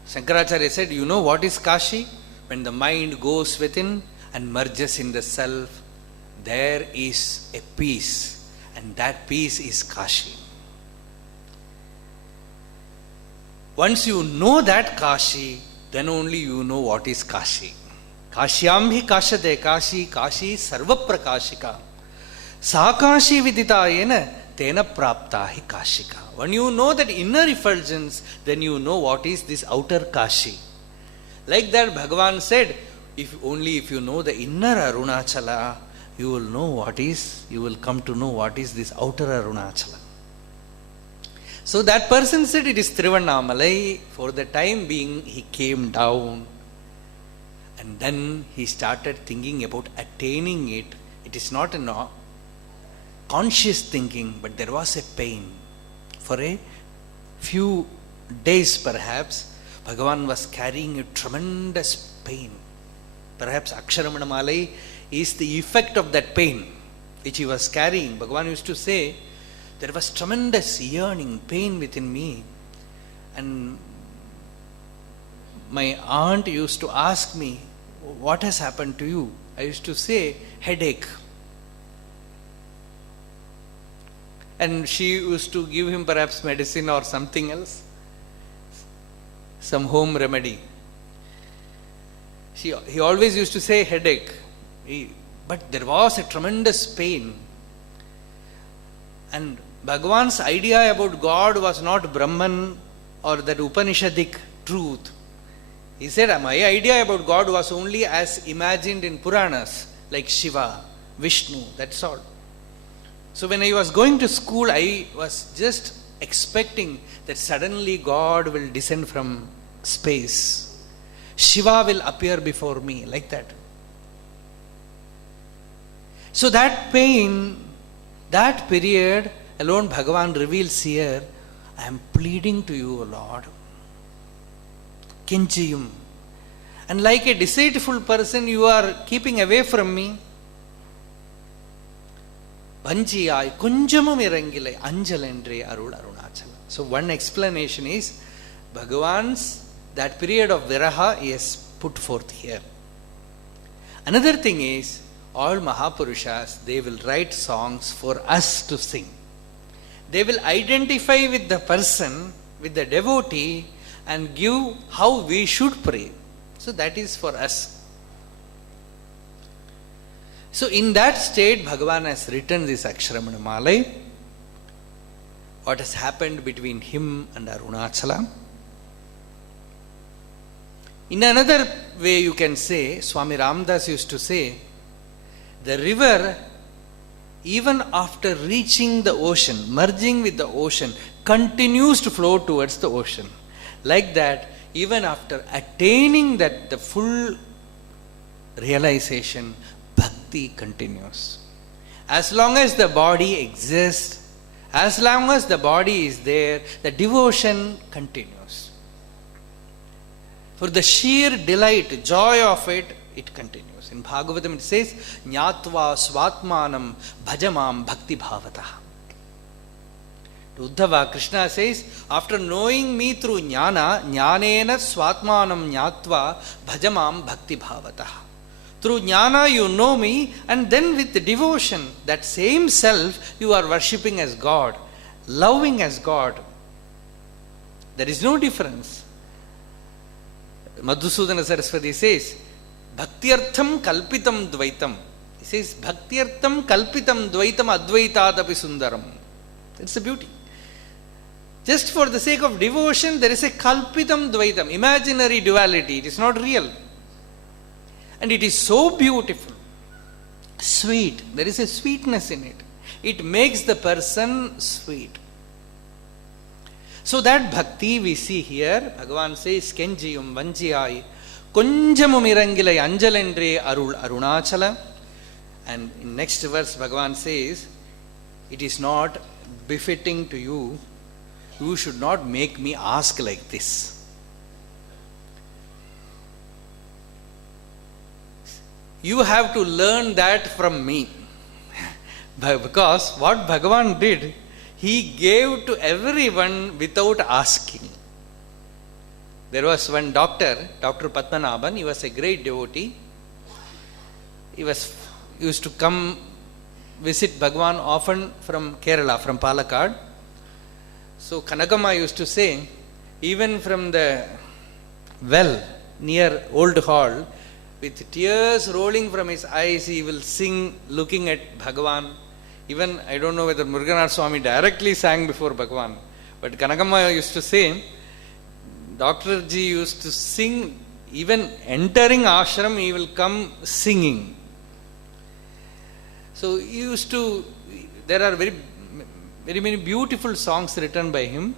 Shankaracharya said, you know what is Kashi? When the mind goes within and merges in the self, there is a peace, and that peace is Kashi. Once you know that Kashi, then only you know what is Kashi. Kashyam hi kashate Kashi, Kashi sarva prakashika. Sa Kashi viditayena tena prapta hi kashika. When you know that inner effulgence, then you know what is this outer Kashi. Like that Bhagavan said, if you know the inner Arunachala, you will come to know what is this outer Arunachala. So that person said it is Tiruvannamalai. For the time being, he came down, and then he started thinking about attaining it. It is not a conscious thinking, but there was a pain. For a few days perhaps, Bhagavan was carrying a tremendous pain. Perhaps Aksharamanamalai is the effect of that pain which he was carrying. Bhagavan used to say, there was tremendous yearning, pain within me. And my aunt used to ask me, what has happened to you? I used to say, headache. And she used to give him perhaps medicine or something else, some home remedy. He always used to say headache. But there was a tremendous pain. And Bhagavan's idea about God was not Brahman or that Upanishadic truth. He said, my idea about God was only as imagined in Puranas, like Shiva, Vishnu, that's all. So when I was going to school, I was just expecting that suddenly God will descend from space. Shiva will appear before me, like that. So that pain, that period, alone Bhagavan reveals here, I am pleading to you, Lord. Kinchiyum. And like a deceitful person, you are keeping away from me. Vanchiyai kunjamum irangile anjalendre arul arunachala. So one explanation is, Bhagavan's, that period of viraha is put forth here. Another thing is, all Mahapurushas, they will write songs for us to sing. They will identify with the person, with the devotee, and give how we should pray. So that is for us. So in that state, Bhagavan has written this Aksharamanamalai. What has happened between him and Arunachala. In another way you can say, Swami Ramdas used to say, the river, even after reaching the ocean, merging with the ocean, continues to flow towards the ocean. Like that, even after attaining that the full realization, bhakti continues. As long as the body exists, as long as the body is there, the devotion continues. For the sheer delight, joy of it, it continues. In Bhagavatam it says, Nyatva svatmanam bhajamam bhakti bhavataha. To Uddhava, Krishna says, after knowing me through jnana, jnanena swatmanam nyatva bhajamam bhakti bhavataha. Through jnana you know me, and then with devotion, that same self you are worshipping as God, loving as God. There is no difference. Madhusudana Saraswati says, Bhaktyartham kalpitam dvaitam. He says, Bhaktyartham kalpitam dvaitam advaitadapi sundaram. That's the beauty. Just for the sake of devotion, there is a kalpitam dvaitam, imaginary duality. It is not real. And it is so beautiful, sweet. There is a sweetness in it. It makes the person sweet. So that bhakti we see here, Bhagavan says, Kenjiyum vanjiyai, konjamum irangilai anjalendre arul arunachala. And in next verse, Bhagavan says, it is not befitting to you. You should not make me ask like this. You have to learn that from me. Because what Bhagavan did, he gave to everyone without asking. There was one doctor, Dr. Padmanabhan, he was a great devotee. He used to come visit Bhagavan often from Kerala, from Palakkad. So Kanagama used to say, even from the well near Old Hall, with tears rolling from his eyes, he will sing looking at Bhagavan. Even, I don't know whether Muruganath Swami directly sang before Bhagavan, but Kanagama used to say, Dr. Ji used to sing, even entering ashram, he will come singing. So he used to, there are very many beautiful songs written by him.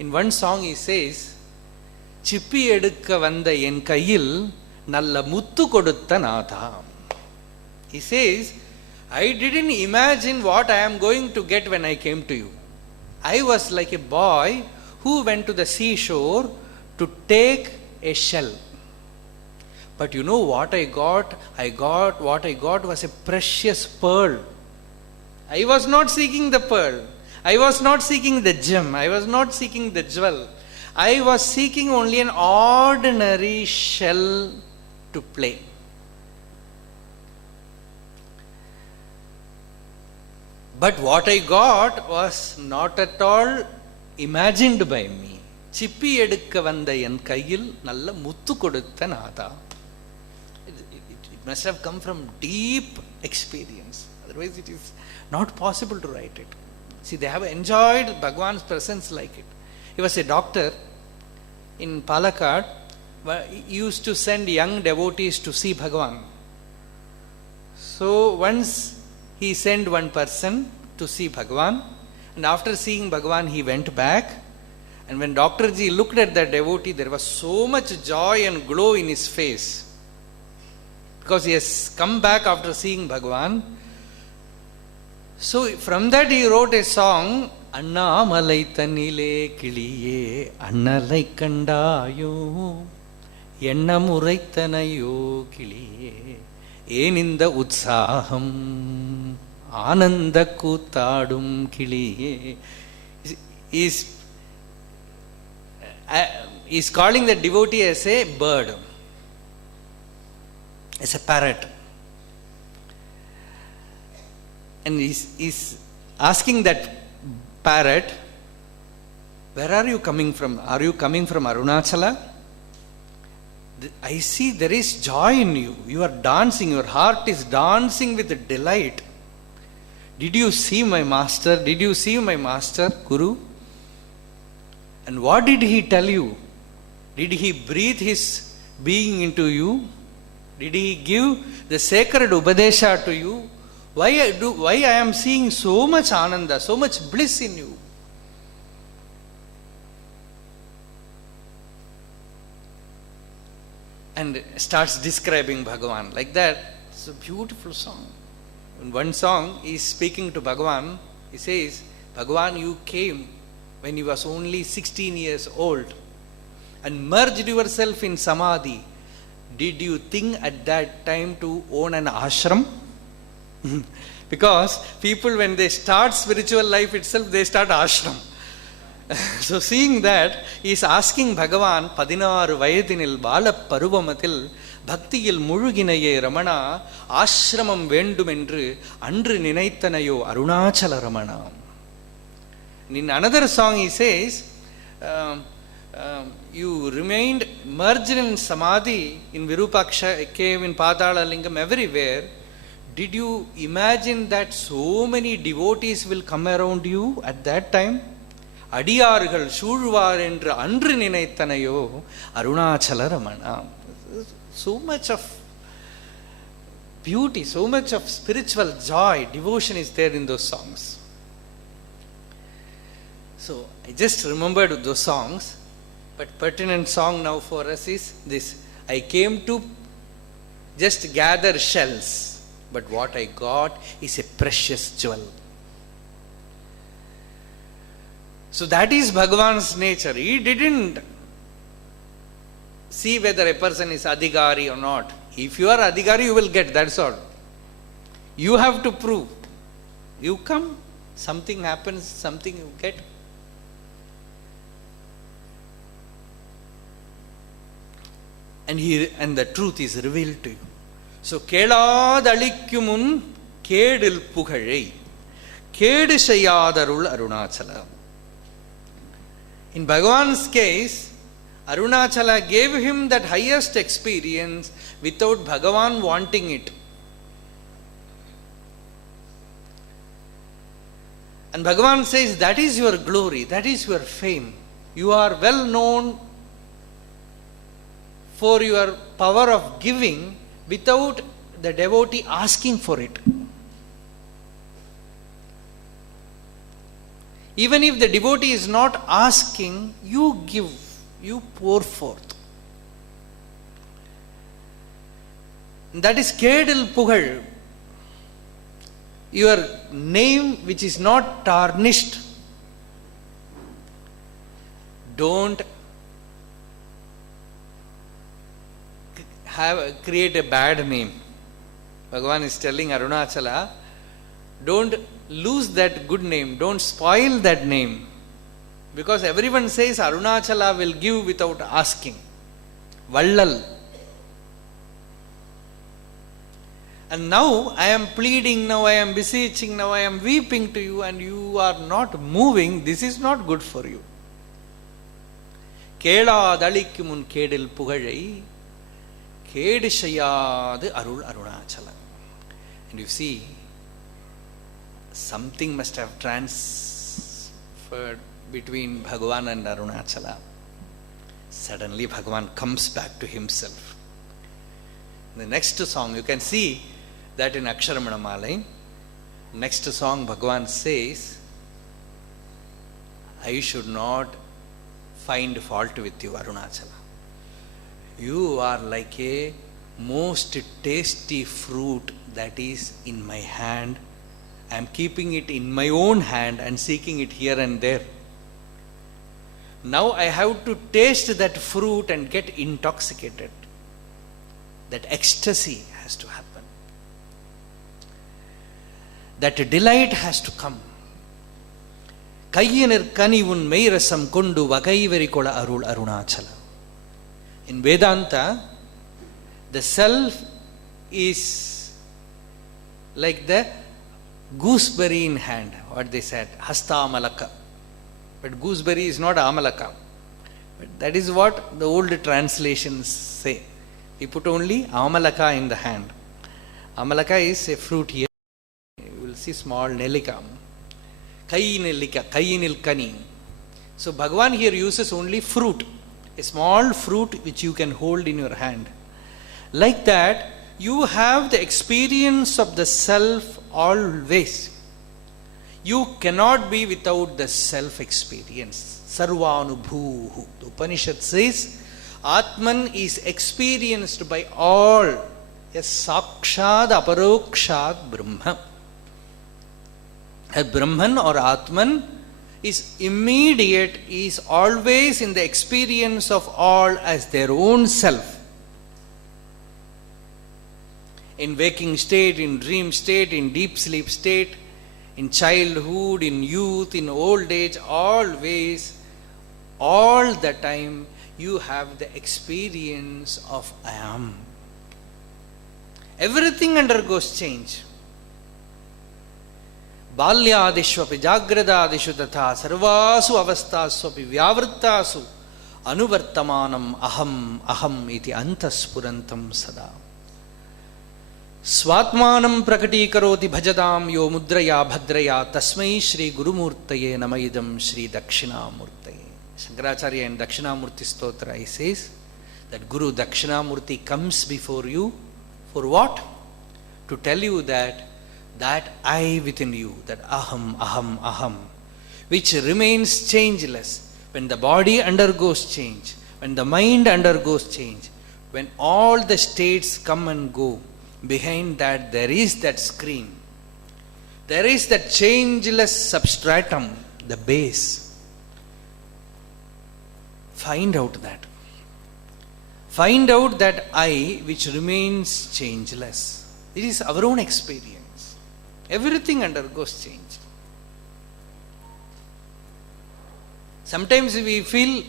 In one song he says, Chippi edukka vanda en kayil Nalla muttu kodutta natha. He says, I didn't imagine what I am going to get when I came to you. I was like a boy who went to the seashore to take a shell. But you know what I got? What I got was a precious pearl. I was not seeking the pearl. I was not seeking the gem. I was not seeking the jewel. I was seeking only an ordinary shell to play. But what I got was not at all imagined by me. Chippi edukka vanda en kayil nalla muttu kodutha natha. It must have come from deep experience. Otherwise it is not possible to write it. See, they have enjoyed Bhagavan's presence like it. He was a doctor in Palakkad. He used to send young devotees to see Bhagavan. So once he sent one person to see Bhagavan, and after seeing Bhagavan he went back, and when Dr. Ji looked at that devotee, there was so much joy and glow in his face, because he has come back after seeing Bhagavan. So from that he wrote a song, Annamalai tannile kiliye annalai kandayo Ennamuraithanayo kiliye Eninda utsaham Ananda kutadum kiliye. Is calling the devotee as a bird, as a parrot. And he's asking that parrot, where are you coming from? Are you coming from Arunachala? I see there is joy in you. You are dancing. Your heart is dancing with delight. Did you see my master? Did you see my master, Guru? And what did he tell you? Did he breathe his being into you? Did he give the sacred Upadesha to you? Why I am seeing so much Ananda, so much bliss in you? And starts describing Bhagavan. Like that, it's a beautiful song. In one song, he is speaking to Bhagavan. He says, Bhagavan, you came when you was only 16 years old and merged yourself in Samadhi. Did you think at that time to own an ashram? Because people, when they start spiritual life itself, they start ashram. So seeing that, he is asking Bhagavan, 16 vayadinil bala paruvamatil, பக்தியில் முழுகினையே ரமணா, ஆசிரமம் வேண்டுமென்று அன்று நினைத்தனையோ Arunachal Ramana. In another song he says, you remained merged in samadhi in Virupaksha cave, in Padala Lingam, everywhere. Did you imagine that so many devotees will come around you at that time? அடியார்கள் சூழ்வார் என்று அன்று நினைத்தனையோ Arunachal Ramana. So much of beauty, so much of spiritual joy, devotion is there in those songs. So I just remembered those songs, but pertinent song now for us is this: I came to just gather shells, but what I got is a precious jewel. So that is Bhagavan's nature. He didn't see whether a person is adhikari or not. If you are adhikari, you will get, that's all. You have to prove. You come, something happens, something you get. And the truth is revealed to you. So, கேளாதளிக்குமுன் கேடில் புகழை கேடு செய்யாதருள் Arunachal. In Bhagavan's case, Arunachala gave him that highest experience without Bhagavan wanting it. And Bhagavan says, that is your glory, that is your fame. You are well known for your power of giving without the devotee asking for it. Even if the devotee is not asking, you give, you pour forth. That is Kedil Pugal. Your name which is not tarnished. Don't create a bad name. Bhagavan is telling Arunachala, don't lose that good name, don't spoil that name, because everyone says Arunachala will give without asking. Vallal. And now I am pleading, now I am beseeching, now I am weeping to you, and you are not moving. This is not good for you. கேளாதளிக்கு முன் கேடில் புகழை கேடு செய்யாது அருள் Arunachalam. And you see, something must have transferred between Bhagavan and Arunachala. Suddenly Bhagavan comes back to himself. In the next song, you can see that in Aksharamanamalai, next song Bhagavan says, I should not find fault with you, Arunachala. You are like a most tasty fruit that is in my hand. I am keeping it in my own hand and seeking it here and there. Now I have to taste that fruit and get intoxicated. That ecstasy has to happen. That delight has to come. கையினர் கனிவுன் மெய்ரசம் கொண்டு வகைவெறி கொள அருள் Arunachalam. In Vedanta, the self is like the gooseberry in hand, what they said, hasta amalaka. But gooseberry is not amalaka. But that is what the old translations say. We put only amalaka in the hand. Amalaka is a fruit here. You will see small nelika. Kai nelika, kayinil kani. So Bhagavan here uses only fruit, a small fruit which you can hold in your hand. Like that, you have the experience of the self always. You cannot be without the self experience. Sarvanubhuhu. The Upanishad says, Atman is experienced by all. Yes, Sakshad Aparokshad Brahma. A Brahman or Atman is immediate, is always in the experience of all as their own self. In waking state, in dream state, in deep sleep state, in childhood, in youth, in old age, always, all the time, you have the experience of I am. Everything undergoes change. Balyadishvapi jagradadishu tatha sarvasu avastasvapi vyavrittasu anuvartamanam aham iti antaspurantam sada. Swatmanam prakatikaroti bhajadam yo mudraya bhadraya tasmai Shri Gurumurtaye namaidam Shri Dakshinamurtaye. Shankaracharya in Dakshinamurti Stotra he says that Guru Dakshinamurti comes before you for what? To tell you that I within you, that aham, which remains changeless, when the body undergoes change, when the mind undergoes change, when all the states come and go, behind that there is that screen, there is that changeless substratum, the base. Find out that. Find out that I which remains changeless. It is our own experience. Everything undergoes change. Sometimes we feel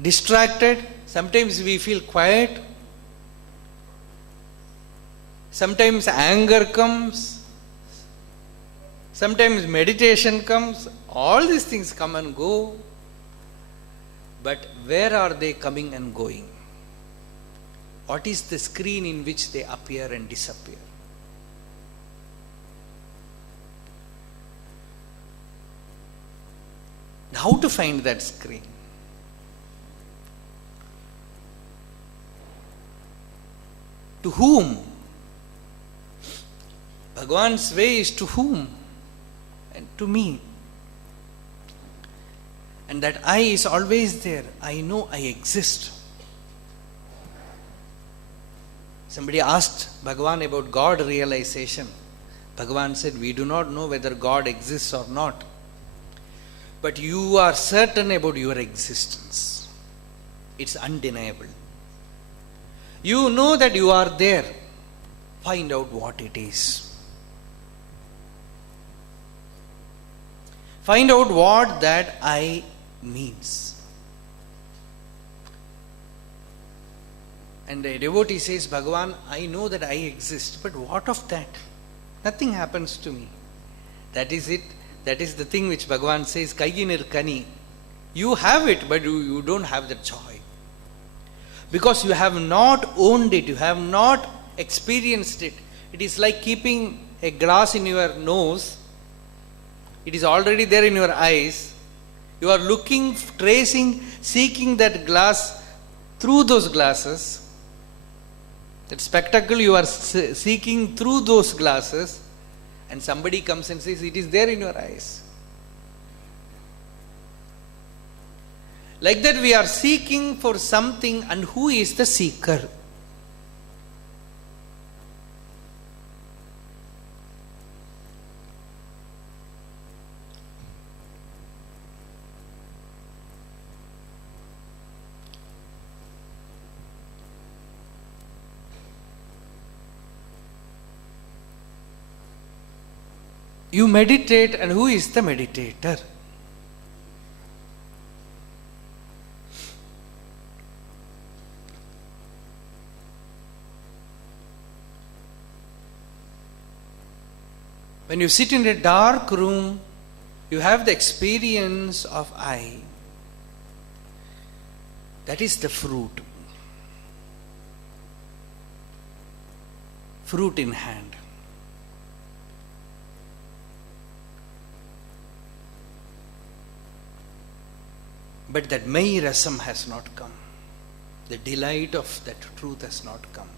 distracted, sometimes we feel quiet, sometimes anger comes, sometimes meditation comes, all these things come and go. But where are they coming and going? What is the screen in which they appear and disappear? How to find that screen? To whom? Bhagavan's way is to whom? And to me. And that I is always there. I know I exist. Somebody asked Bhagavan about God realization. Bhagavan said, we do not know whether God exists or not. But you are certain about your existence. It's undeniable. You know that you are there. Find out what it is. Find out what that I means. And the devotee says, Bhagavan, I know that I exist, but what of that? Nothing happens to me. That is it. That is the thing which Bhagavan says, Kaiginir Kani. You have it, but you don't have the joy. Because you have not owned it, you have not experienced it. It is like keeping a glass in your nose. It is already there in your eyes. You are looking, tracing, seeking that glass through those glasses. That spectacle you are seeking through those glasses, and somebody comes and says, it is there in your eyes. Like that we are seeking for something, and who is the seeker? You meditate, and who is the meditator? When you sit in a dark room, you have the experience of I. That is the fruit. Fruit in hand. But that Mai Rasam has not come. The delight of that truth has not come.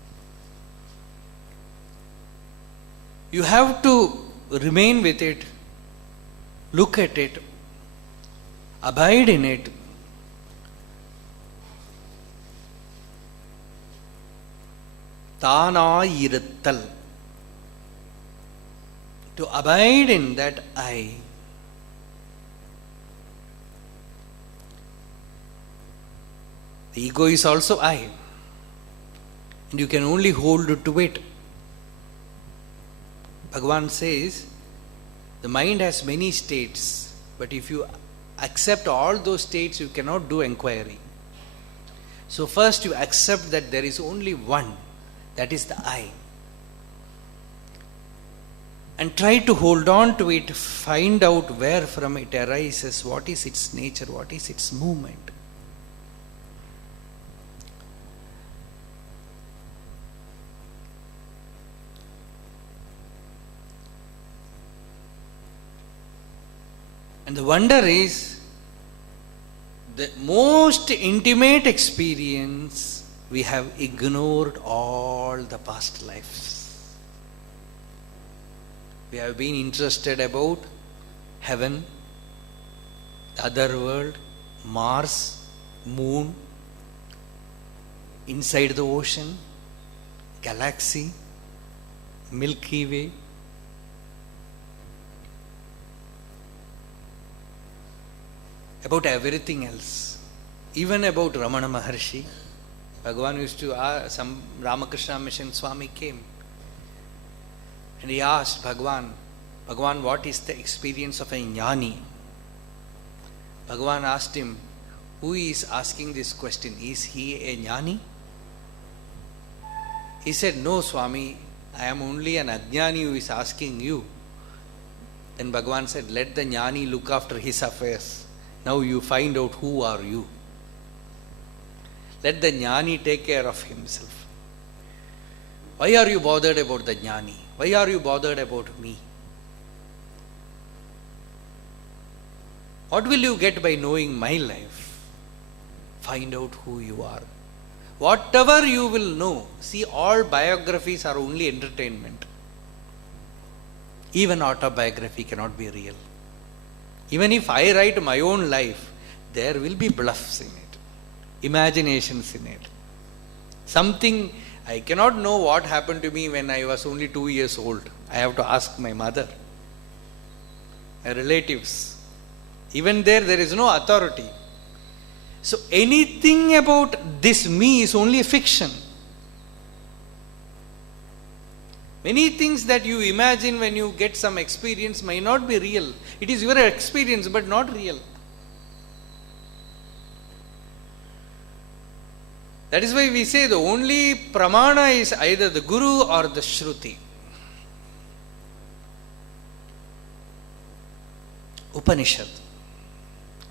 You have to remain with it, look at it, abide in it. Tana iruttal. To abide in that I. The ego is also I. And you can only hold to it. Bhagavan says, the mind has many states, but if you accept all those states, you cannot do inquiry. So first you accept that there is only one, that is the I. And try to hold on to it, find out where from it arises, what is its nature, what is its movement. And the wonder is, the most intimate experience, we have ignored all the past lives. We have been interested about heaven, the other world, Mars, moon, inside the ocean, galaxy, Milky Way. About everything else, even about Ramana Maharshi. Bhagavan used to ask, some Ramakrishna Mission Swami came and he asked Bhagavan, what is the experience of a jnani? Bhagavan asked him, who is asking this question? Is he a jnani? He said, no Swami, I am only an ajnani who is asking you. Then Bhagavan said, let the jnani look after his affairs. Now you find out who are you. Let the jnani take care of himself. Why are you bothered about the jnani? Why are you bothered about me? What will you get by knowing my life? Find out who you are. Whatever you will know, see, all biographies are only entertainment. Even autobiography cannot be real. Even if I write my own life, there will be bluffs in it, imaginations in it. Something, I cannot know what happened to me when I was only 2 years old. I have to ask my mother, my relatives. Even there is no authority. So anything about this me is only a fiction. Many things that you imagine when you get some experience may not be real. It is your experience but not real. That is why we say the only pramana is either the Guru or the Shruti. Upanishad.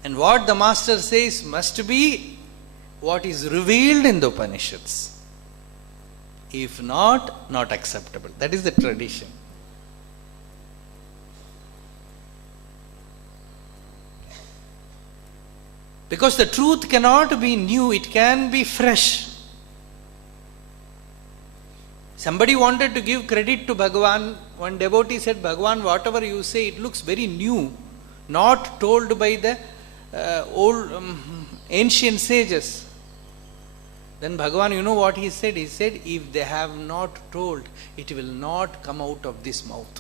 And what the Master says must be what is revealed in the Upanishads. If not, not acceptable. That is the tradition. Because the truth cannot be new, it can be fresh. Somebody wanted to give credit to Bhagavan. One devotee said, Bhagavan, whatever you say, it looks very new, not told by the old ancient sages. Then Bhagavan, you know what he said? He said, if they have not told, it will not come out of this mouth.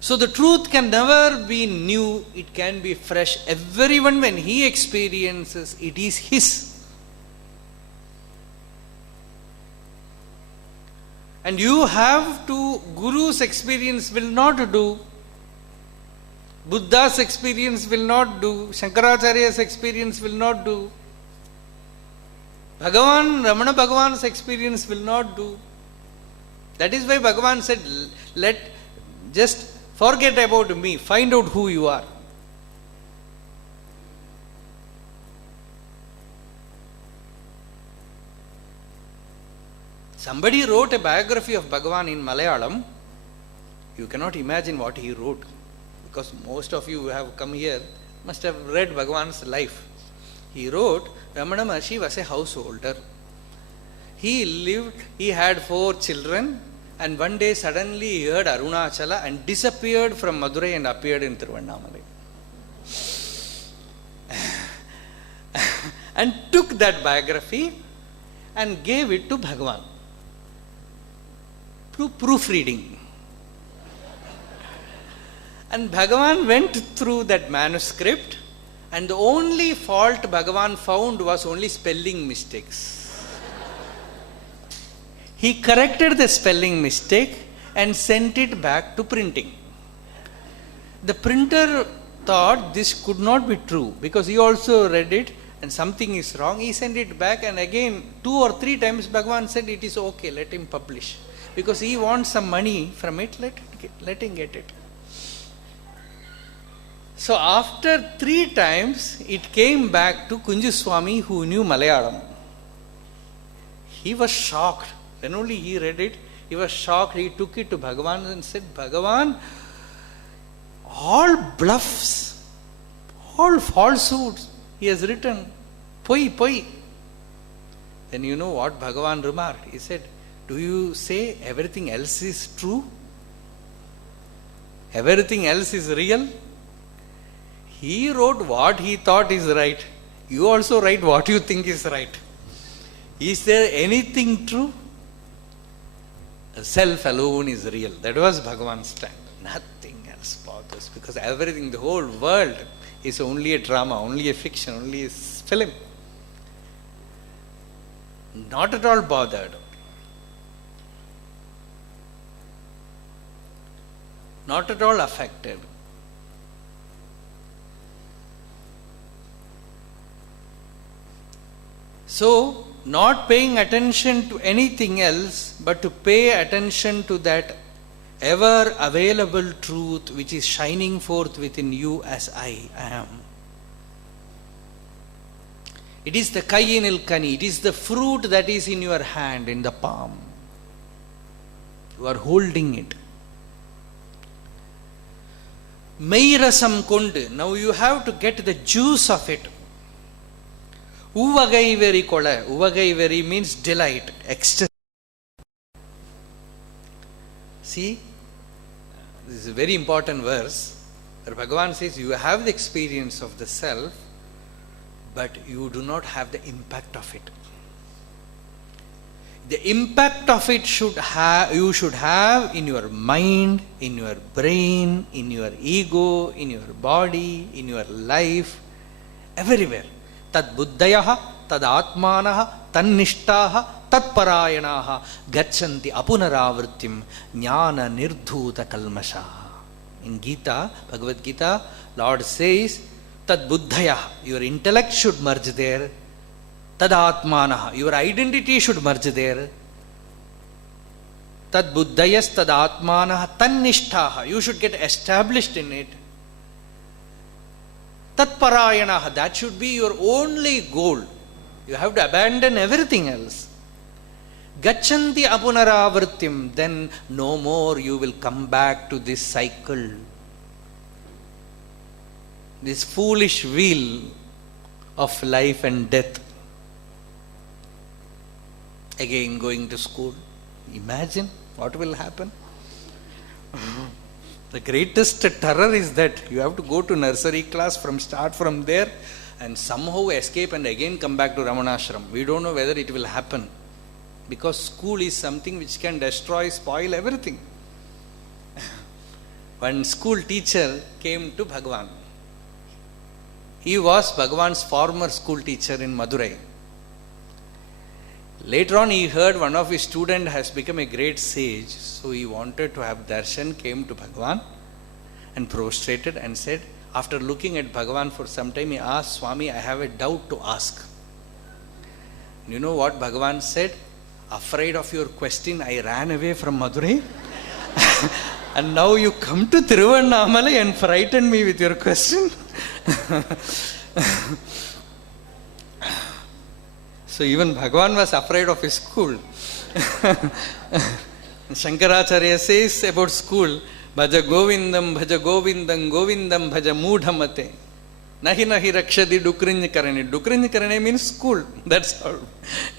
So the truth can never be new, it can be fresh. Everyone, when he experiences, it is his. And you have to, Guru's experience will not do. Buddha's experience will not do. Shankaracharya's experience will not do. Ramana Bhagavan's experience will not do. That is why Bhagavan said, just forget about me, find out who you are. Somebody wrote a biography of Bhagavan in Malayalam. You cannot imagine what he wrote. Because most of you who have come here must have read Bhagavan's life. He wrote, Ramana Maharshi was a householder. He had 4 children, and one day suddenly he heard Arunachala and disappeared from Madurai and appeared in Tiruvannamalai. And took that biography and gave it to Bhagavan to proofreading. And Bhagavan went through that manuscript, and the only fault Bhagavan found was only spelling mistakes. He corrected the spelling mistake and sent it back to printing. The printer thought this could not be true because he also read it and something is wrong. He sent it back and again 2 or 3 times Bhagavan said it is okay, let him publish. Because he wants some money from it, let him get it. So after 3 times, it came back to Kunjuswami who knew Malayalam. He was shocked. When only he read it, he was shocked. He took it to Bhagavan and said, Bhagavan, all bluffs, all falsehoods he has written. Poi, poi. Then you know what Bhagavan remarked? He said, do you say everything else is true? Everything else is real? He wrote what he thought is right. You also write what you think is right. Is there anything true? Self alone is real. That was Bhagavan's stand. Nothing else bothers because everything, the whole world is only a drama, only a fiction, only a film. Not at all bothered. Not at all affected. So, not paying attention to anything else, but to pay attention to that ever available truth which is shining forth within you as I am. It is the Kayyinil Kani, it is the fruit that is in your hand, in the palm. You are holding it. Meirasam kondu, now you have to get the juice of it. Uvagai veri kola. Uvagai veri means delight, ecstasy. See, this is a very important verse where Bhagavan says you have the experience of the self, but you do not have the impact of it. The impact of it you should have in your mind, in your brain, in your ego, in your body, in your life, everywhere. Tad buddhayaha, tad atmanaha, tannishtaha, tad parayanaha, gachanti apunaravrittim, jnana nirdhuta kalmasha. In Gita, Bhagavad Gita, Lord says, tad buddhayaha, your intellect should merge there. Tad atmanaha, your identity should merge there. Tad buddhayas, tad atmanaha, tannishtaha, you should get established in it. Tatparayanaha, that should be your only goal. You have to abandon everything else. Gachanti apunaravartim, then no more you will come back to this cycle. This foolish wheel of life and death. Again going to school. Imagine what will happen. The greatest terror is that you have to go to nursery class start from there and somehow escape and again come back to Ramanashram. We don't know whether it will happen because school is something which can destroy, spoil everything. One school teacher came to Bhagavan. He was Bhagavan's former school teacher in Madurai. Later on he heard one of his students has become a great sage, so he wanted to have darshan, came to Bhagavan and prostrated and said, after looking at Bhagavan for some time, he asked, Swami, I have a doubt to ask. You know what Bhagavan said? Afraid of your question, I ran away from Madurai. And now you come to Tiruvannamalai and frighten me with your question. So even Bhagavan was afraid of his school. Shankaracharya says about school, Bhaja Govindam, Govindam Bhaja Mudhamate. Nahi nahi rakshadi dukrinj karane. Dukrinj karane means school. That's all.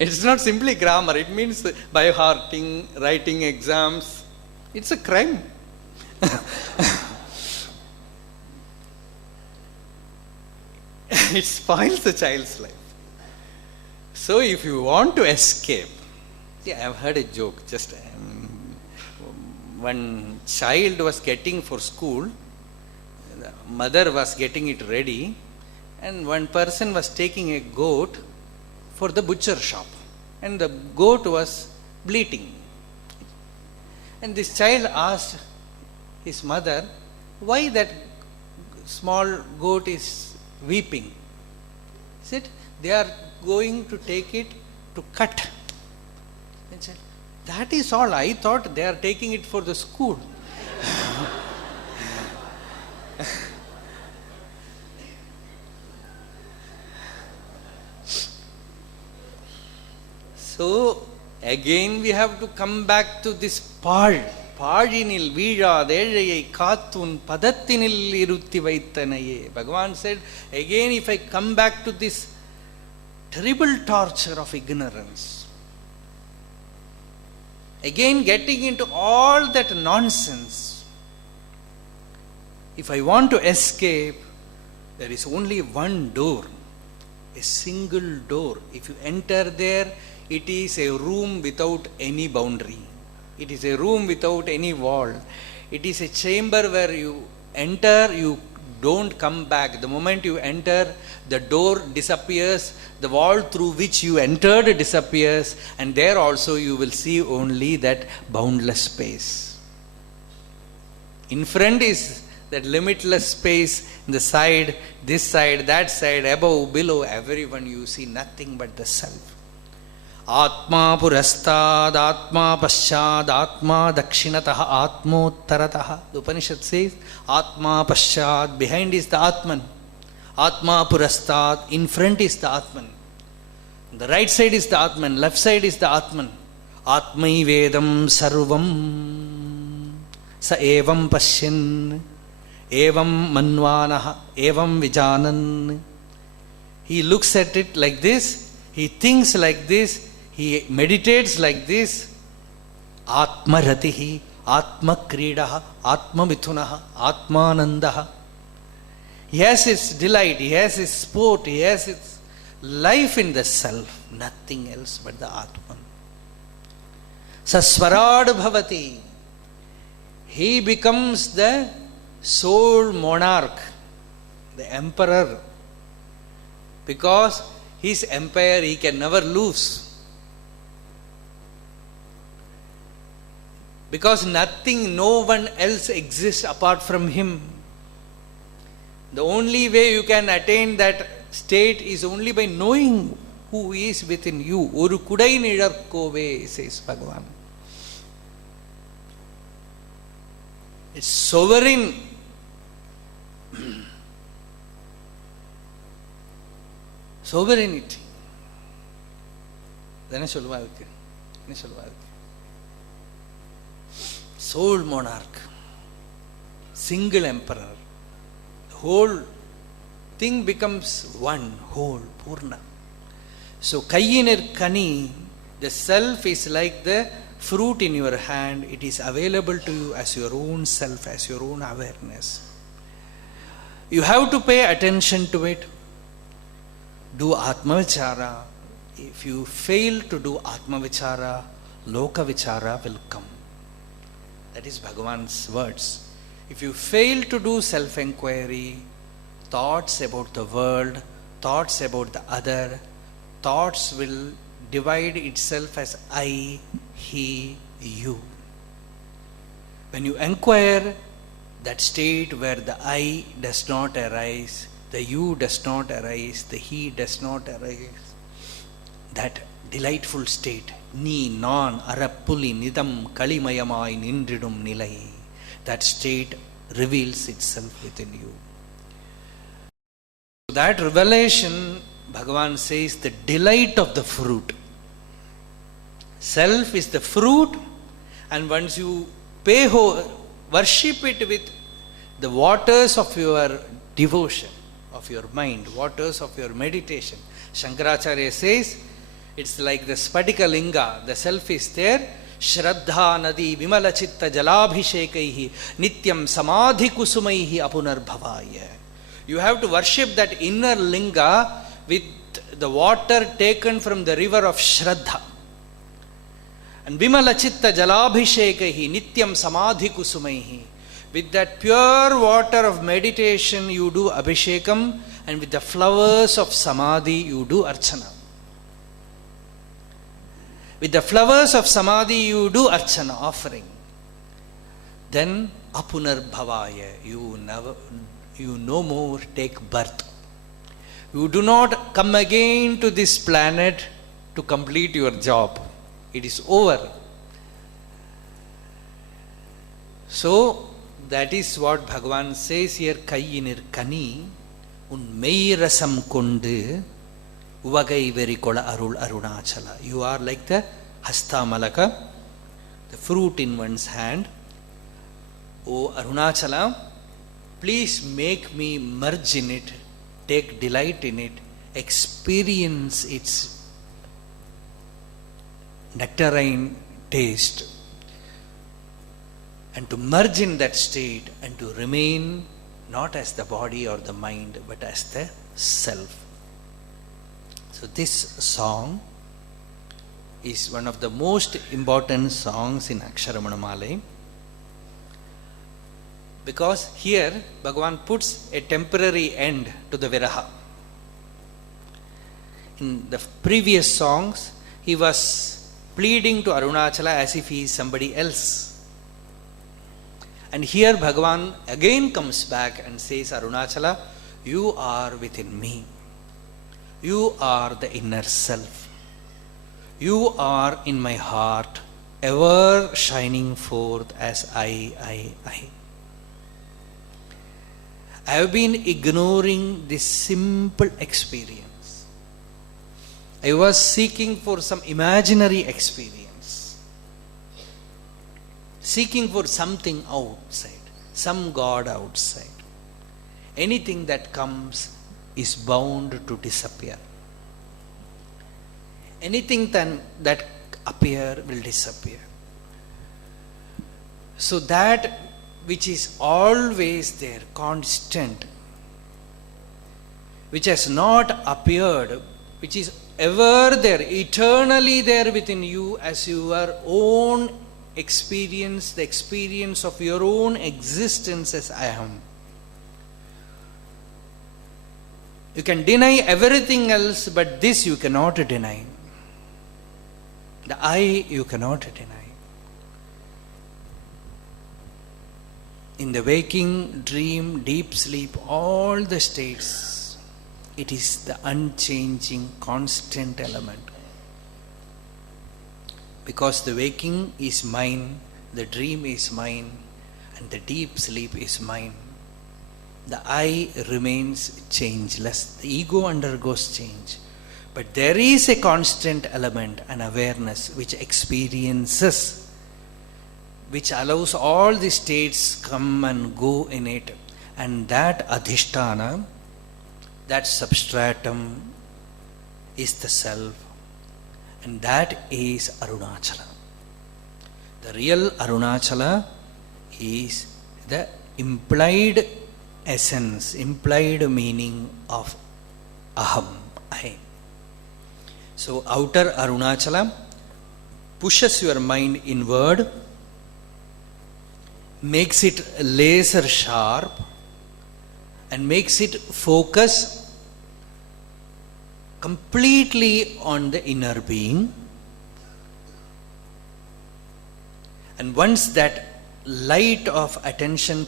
It's not simply grammar. It means by hearting, writing exams. It's a crime. It spoils the child's life. So if you want to escape, I have heard a joke. Just one child was getting for school, the mother was getting it ready, and one person was taking a goat for the butcher shop, and the goat was bleating. And this child asked his mother, why that small goat is weeping. Is it? They are going to take it to cut. And said, that is all. I thought they are taking it for the school. So, again we have to come back to this பாழினில் வீழாதேழையை காத்துன் பதத்தினில் இருத்தி வைத்தனையே. Bhagavan said, again if I come back to this terrible torture of ignorance, again getting into all that nonsense, if I want to escape, there is only one door, a single door. If you enter there, it is a room without any boundary. It is a room without any wall. It is a chamber where you enter, you don't come back. The moment you enter, the door disappears, the wall through which you entered disappears, and there also you will see only that boundless space. In front is that limitless space, in the side, this side, that side, above, below, everyone you see nothing but the self. Atma purastad, Atma paschad, Atma dakshinatah, Atmottarataha. The Upanishad says, Atma paschad, behind is the Atman. Atma purastad, in front is the Atman. The right side is the Atman, left side is the Atman. Atmai vedam sarvam, sa evam pashyan, evam manvanaha, evam vijanan. He looks at it like this, he thinks like this, he meditates like this. Atma ratihi, Atma kridaha, Atma mithunaha, Atmanandaha. He has his delight, he has his sport, he has his life in the self, nothing else but the Atman. Saswarad bhavati. He becomes the sole monarch, the emperor. Because his empire he can never lose. Because nothing, no one else exists apart from him. The only way you can attain that state is only by knowing who is within you. Oru kudai nizharkove, says Bhagavan. It's sovereign. Sovereignty. Then sole monarch, single emperor. The whole thing becomes one, whole, purna. So, kayyinir kani, the self is like the fruit in your hand. It is available to you as your own self, as your own awareness. You have to pay attention to it. Do Atma Vichara. If you fail to do Atma Vichara, Loka Vichara will come. That is Bhagavan's words. If you fail to do self-enquiry, thoughts about the world, thoughts about the other, thoughts will divide itself as I, he, you. When you enquire, that state where the I does not arise, the you does not arise, the he does not arise, that delightful state, ni, non, arappuli, nidam, kalimayamai, nindridum, nilai, that state reveals itself within you. That revelation, Bhagavan says, the delight of the fruit. Self is the fruit, and once you worship it with the waters of your devotion, of your mind, waters of your meditation. Shankaracharya says, it's like the Spadika Linga, the self is there. Shraddha Nadi Vimala Chitta Jalabhishekaihi Nityam Samadhi Kusumaihi Apunarbhavaya. You have to worship that inner linga with the water taken from the river of Shraddha. And Vimala Chitta Jalabhishekaihi Nityam Samadhi Kusumaihi. With that pure water of meditation you do Abhishekam, and with the flowers of Samadhi you do Archana. With the flowers of Samadhi you do Archana, offering. Then Apunarbhavaya, you you no more take birth. You do not come again to this planet to complete your job. It is over. So, that is what Bhagavan says here, Kayyinir Kani, un meirasam kondu, uvagai verikola arul arunachala. You are like the Hastamalaka, the fruit in one's hand. O Arunachala, please make me merge in it, take delight in it, experience its nectarine taste, and to merge in that state and to remain not as the body or the mind but as the self. So this song is one of the most important songs in Aksharamanamalai, because here Bhagavan puts a temporary end to the viraha. In the previous songs, he was pleading to Arunachala as if he is somebody else. And here Bhagavan again comes back and says, Arunachala, you are within me. You are the inner self. You are in my heart, ever shining forth as I. I have been ignoring this simple experience. I was seeking for some imaginary experience, seeking for something outside, some God outside. Anything that comes is bound to disappear. Anything that appear will disappear. So that which is always there, constant, which has not appeared, which is ever there, eternally there within you as your own experience, the experience of your own existence as I am. You can deny everything else, but this you cannot deny. The I you cannot deny. In the waking, dream, deep sleep, all the states, it is the unchanging, constant element. Because the waking is mine, the dream is mine, and the deep sleep is mine. The I remains changeless. The ego undergoes change. But there is a constant element, an awareness, which experiences, which allows all the states come and go in it. And that adhisthana, that substratum is the self. And that is Arunachala. The real Arunachala is the implied essence, implied meaning of Aham, I. So outer Arunachala pushes your mind inward, makes it laser sharp, and makes it focus completely on the inner being. And once that light of attention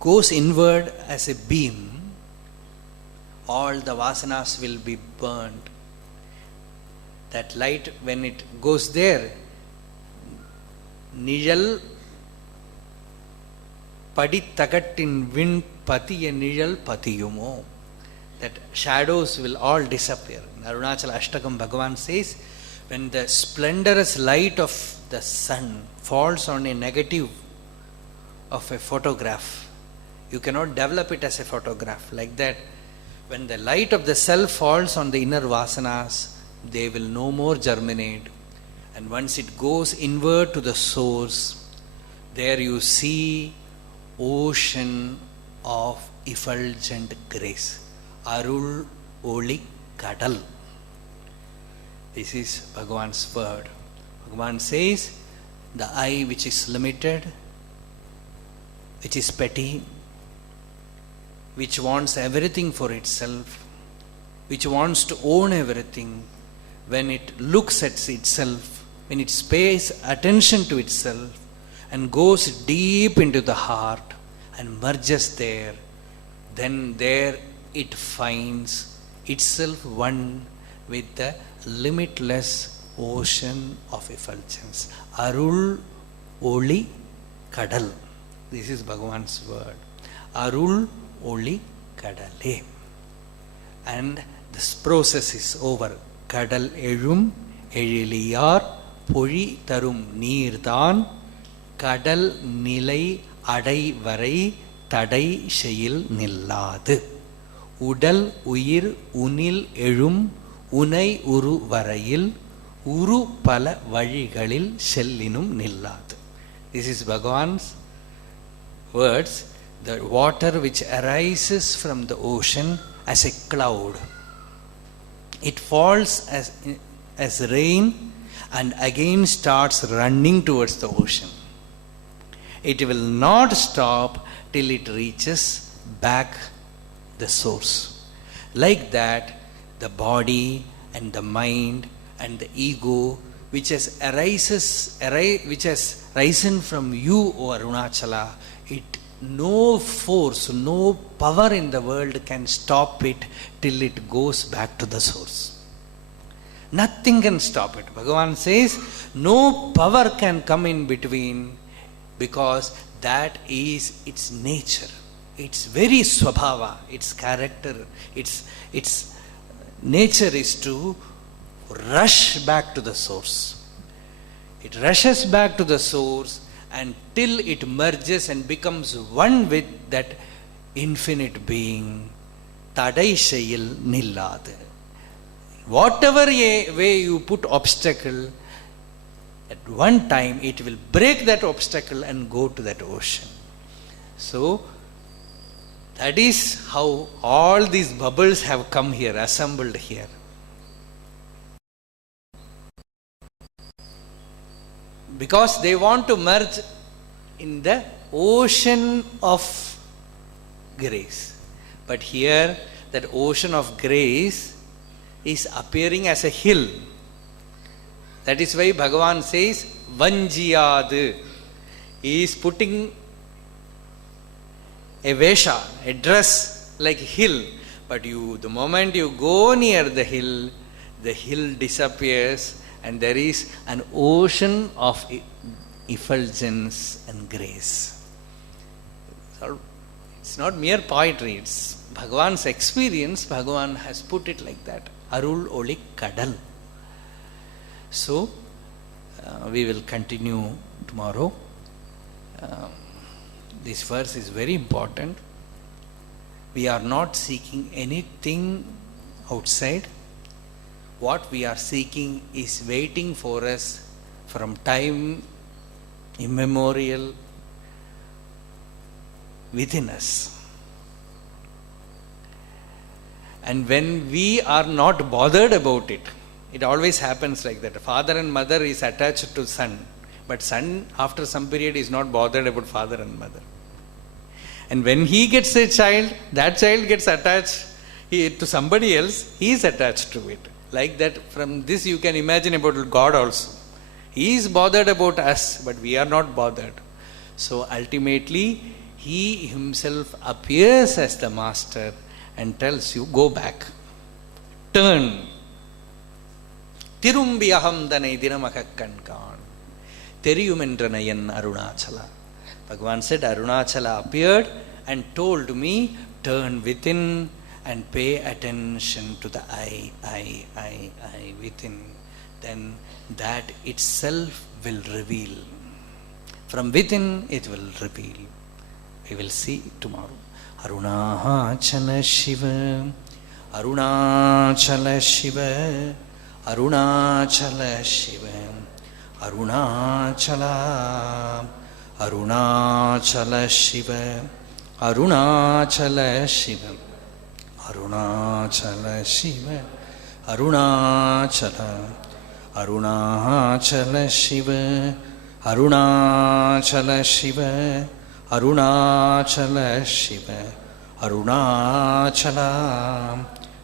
goes inward as a beam, all the vasanas will be burned. That light, when it goes there, Nijal Paditagattin wind pati and Nijal patiyumo. That shadows will all disappear. In Arunachala Ashtakam, Bhagavan says, when the splendorous light of the sun falls on a negative of a photograph, you cannot develop it as a photograph. Like that, when the light of the self falls on the inner vasanas, they will no more germinate. And once it goes inward to the source, there you see ocean of effulgent grace. Arul Oli Kadal. This is Bhagavan's word. Bhagavan says, the I which is limited, which is petty, which wants everything for itself, which wants to own everything, when it looks at itself, when it pays attention to itself and goes deep into the heart, and merges there, then there it finds itself one with the limitless ocean of effulgence. Arul Oli Kadal. This is Bhagavan's word. Arul Oli Kadale. And this process is over. Kadal Elum Eliliyar Puri Tarum Neerdan Kadal Nilai Adai Varai Tadai Shayil Nilladu Udal Uyir Unil Elum Unai Uru Varayil Uru Pala Valigalil Sellinum Nilladu. This is Bhagavan's words. The water which arises from the ocean as a cloud. It falls as rain and again starts running towards the ocean. It will not stop till it reaches back the source. Like that, the body and the mind and the ego which has risen from you, O Arunachala, no force, no power in the world can stop it till it goes back to the source. Nothing can stop it. Bhagavan says, no power can come in between, because that is its nature. Its very swabhava, its character, its nature is to rush back to the source. It rushes back to the source until it merges and becomes one with that infinite being. Tadai Shayil Nilladu. Whatever way you put obstacle, at one time it will break that obstacle and go to that ocean. So, that is how all these bubbles have come here, assembled here. Because they want to merge in the ocean of grace. But here, that ocean of grace is appearing as a hill. That is why Bhagavan says, Vanjiyadu. He is putting a vesha, a dress like hill. But the moment you go near the hill disappears, and there is an ocean of effulgence and grace. It's not mere poetry, it's Bhagavan's experience. Bhagavan has put it like that. Arul Oli Kadal. So, we will continue tomorrow. This verse is very important. We are not seeking anything outside. What we are seeking is waiting for us from time immemorial within us. And when we are not bothered about it, it always happens like that. Father and mother is attached to son, but son after some period is not bothered about father and mother. And when he gets a child, that child gets attached to somebody else, he is attached to it. Like that, from this you can imagine about God also. He is bothered about us, but we are not bothered. So ultimately, he himself appears as the master and tells you, go back. Turn. Tirumbiyaham danai dinamakakkankan. Teriyumendranayan Arunachala. Bhagavan said, Arunachala appeared and told me, turn within and pay attention to the I within. Then that itself will reveal. From within it will reveal. We will see tomorrow. Arunachala Shiva, Arunachala Shiva, Arunachala Shiva, Arunachala, Arunachala Shiva, Arunachala Shiva, Arunachala Shiva, Arunachala, Arunachala Shiva, Arunachala Shiva, Arunachala Shiva, Arunachala,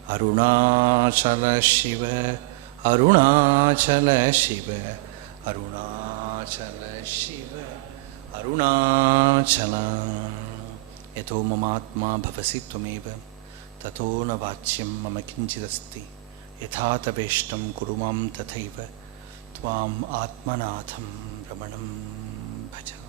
Arunachala Shiva, Arunachala Shiva, Arunachala Shiva, Arunachala. यतो ममात्मा भवसि त्वमेव ततो न वाच्यं मम किञ्चिदस्ति यथा तपेष्टं कुरु मां तथैव त्वाम् आत्मनाथं रमणं भज.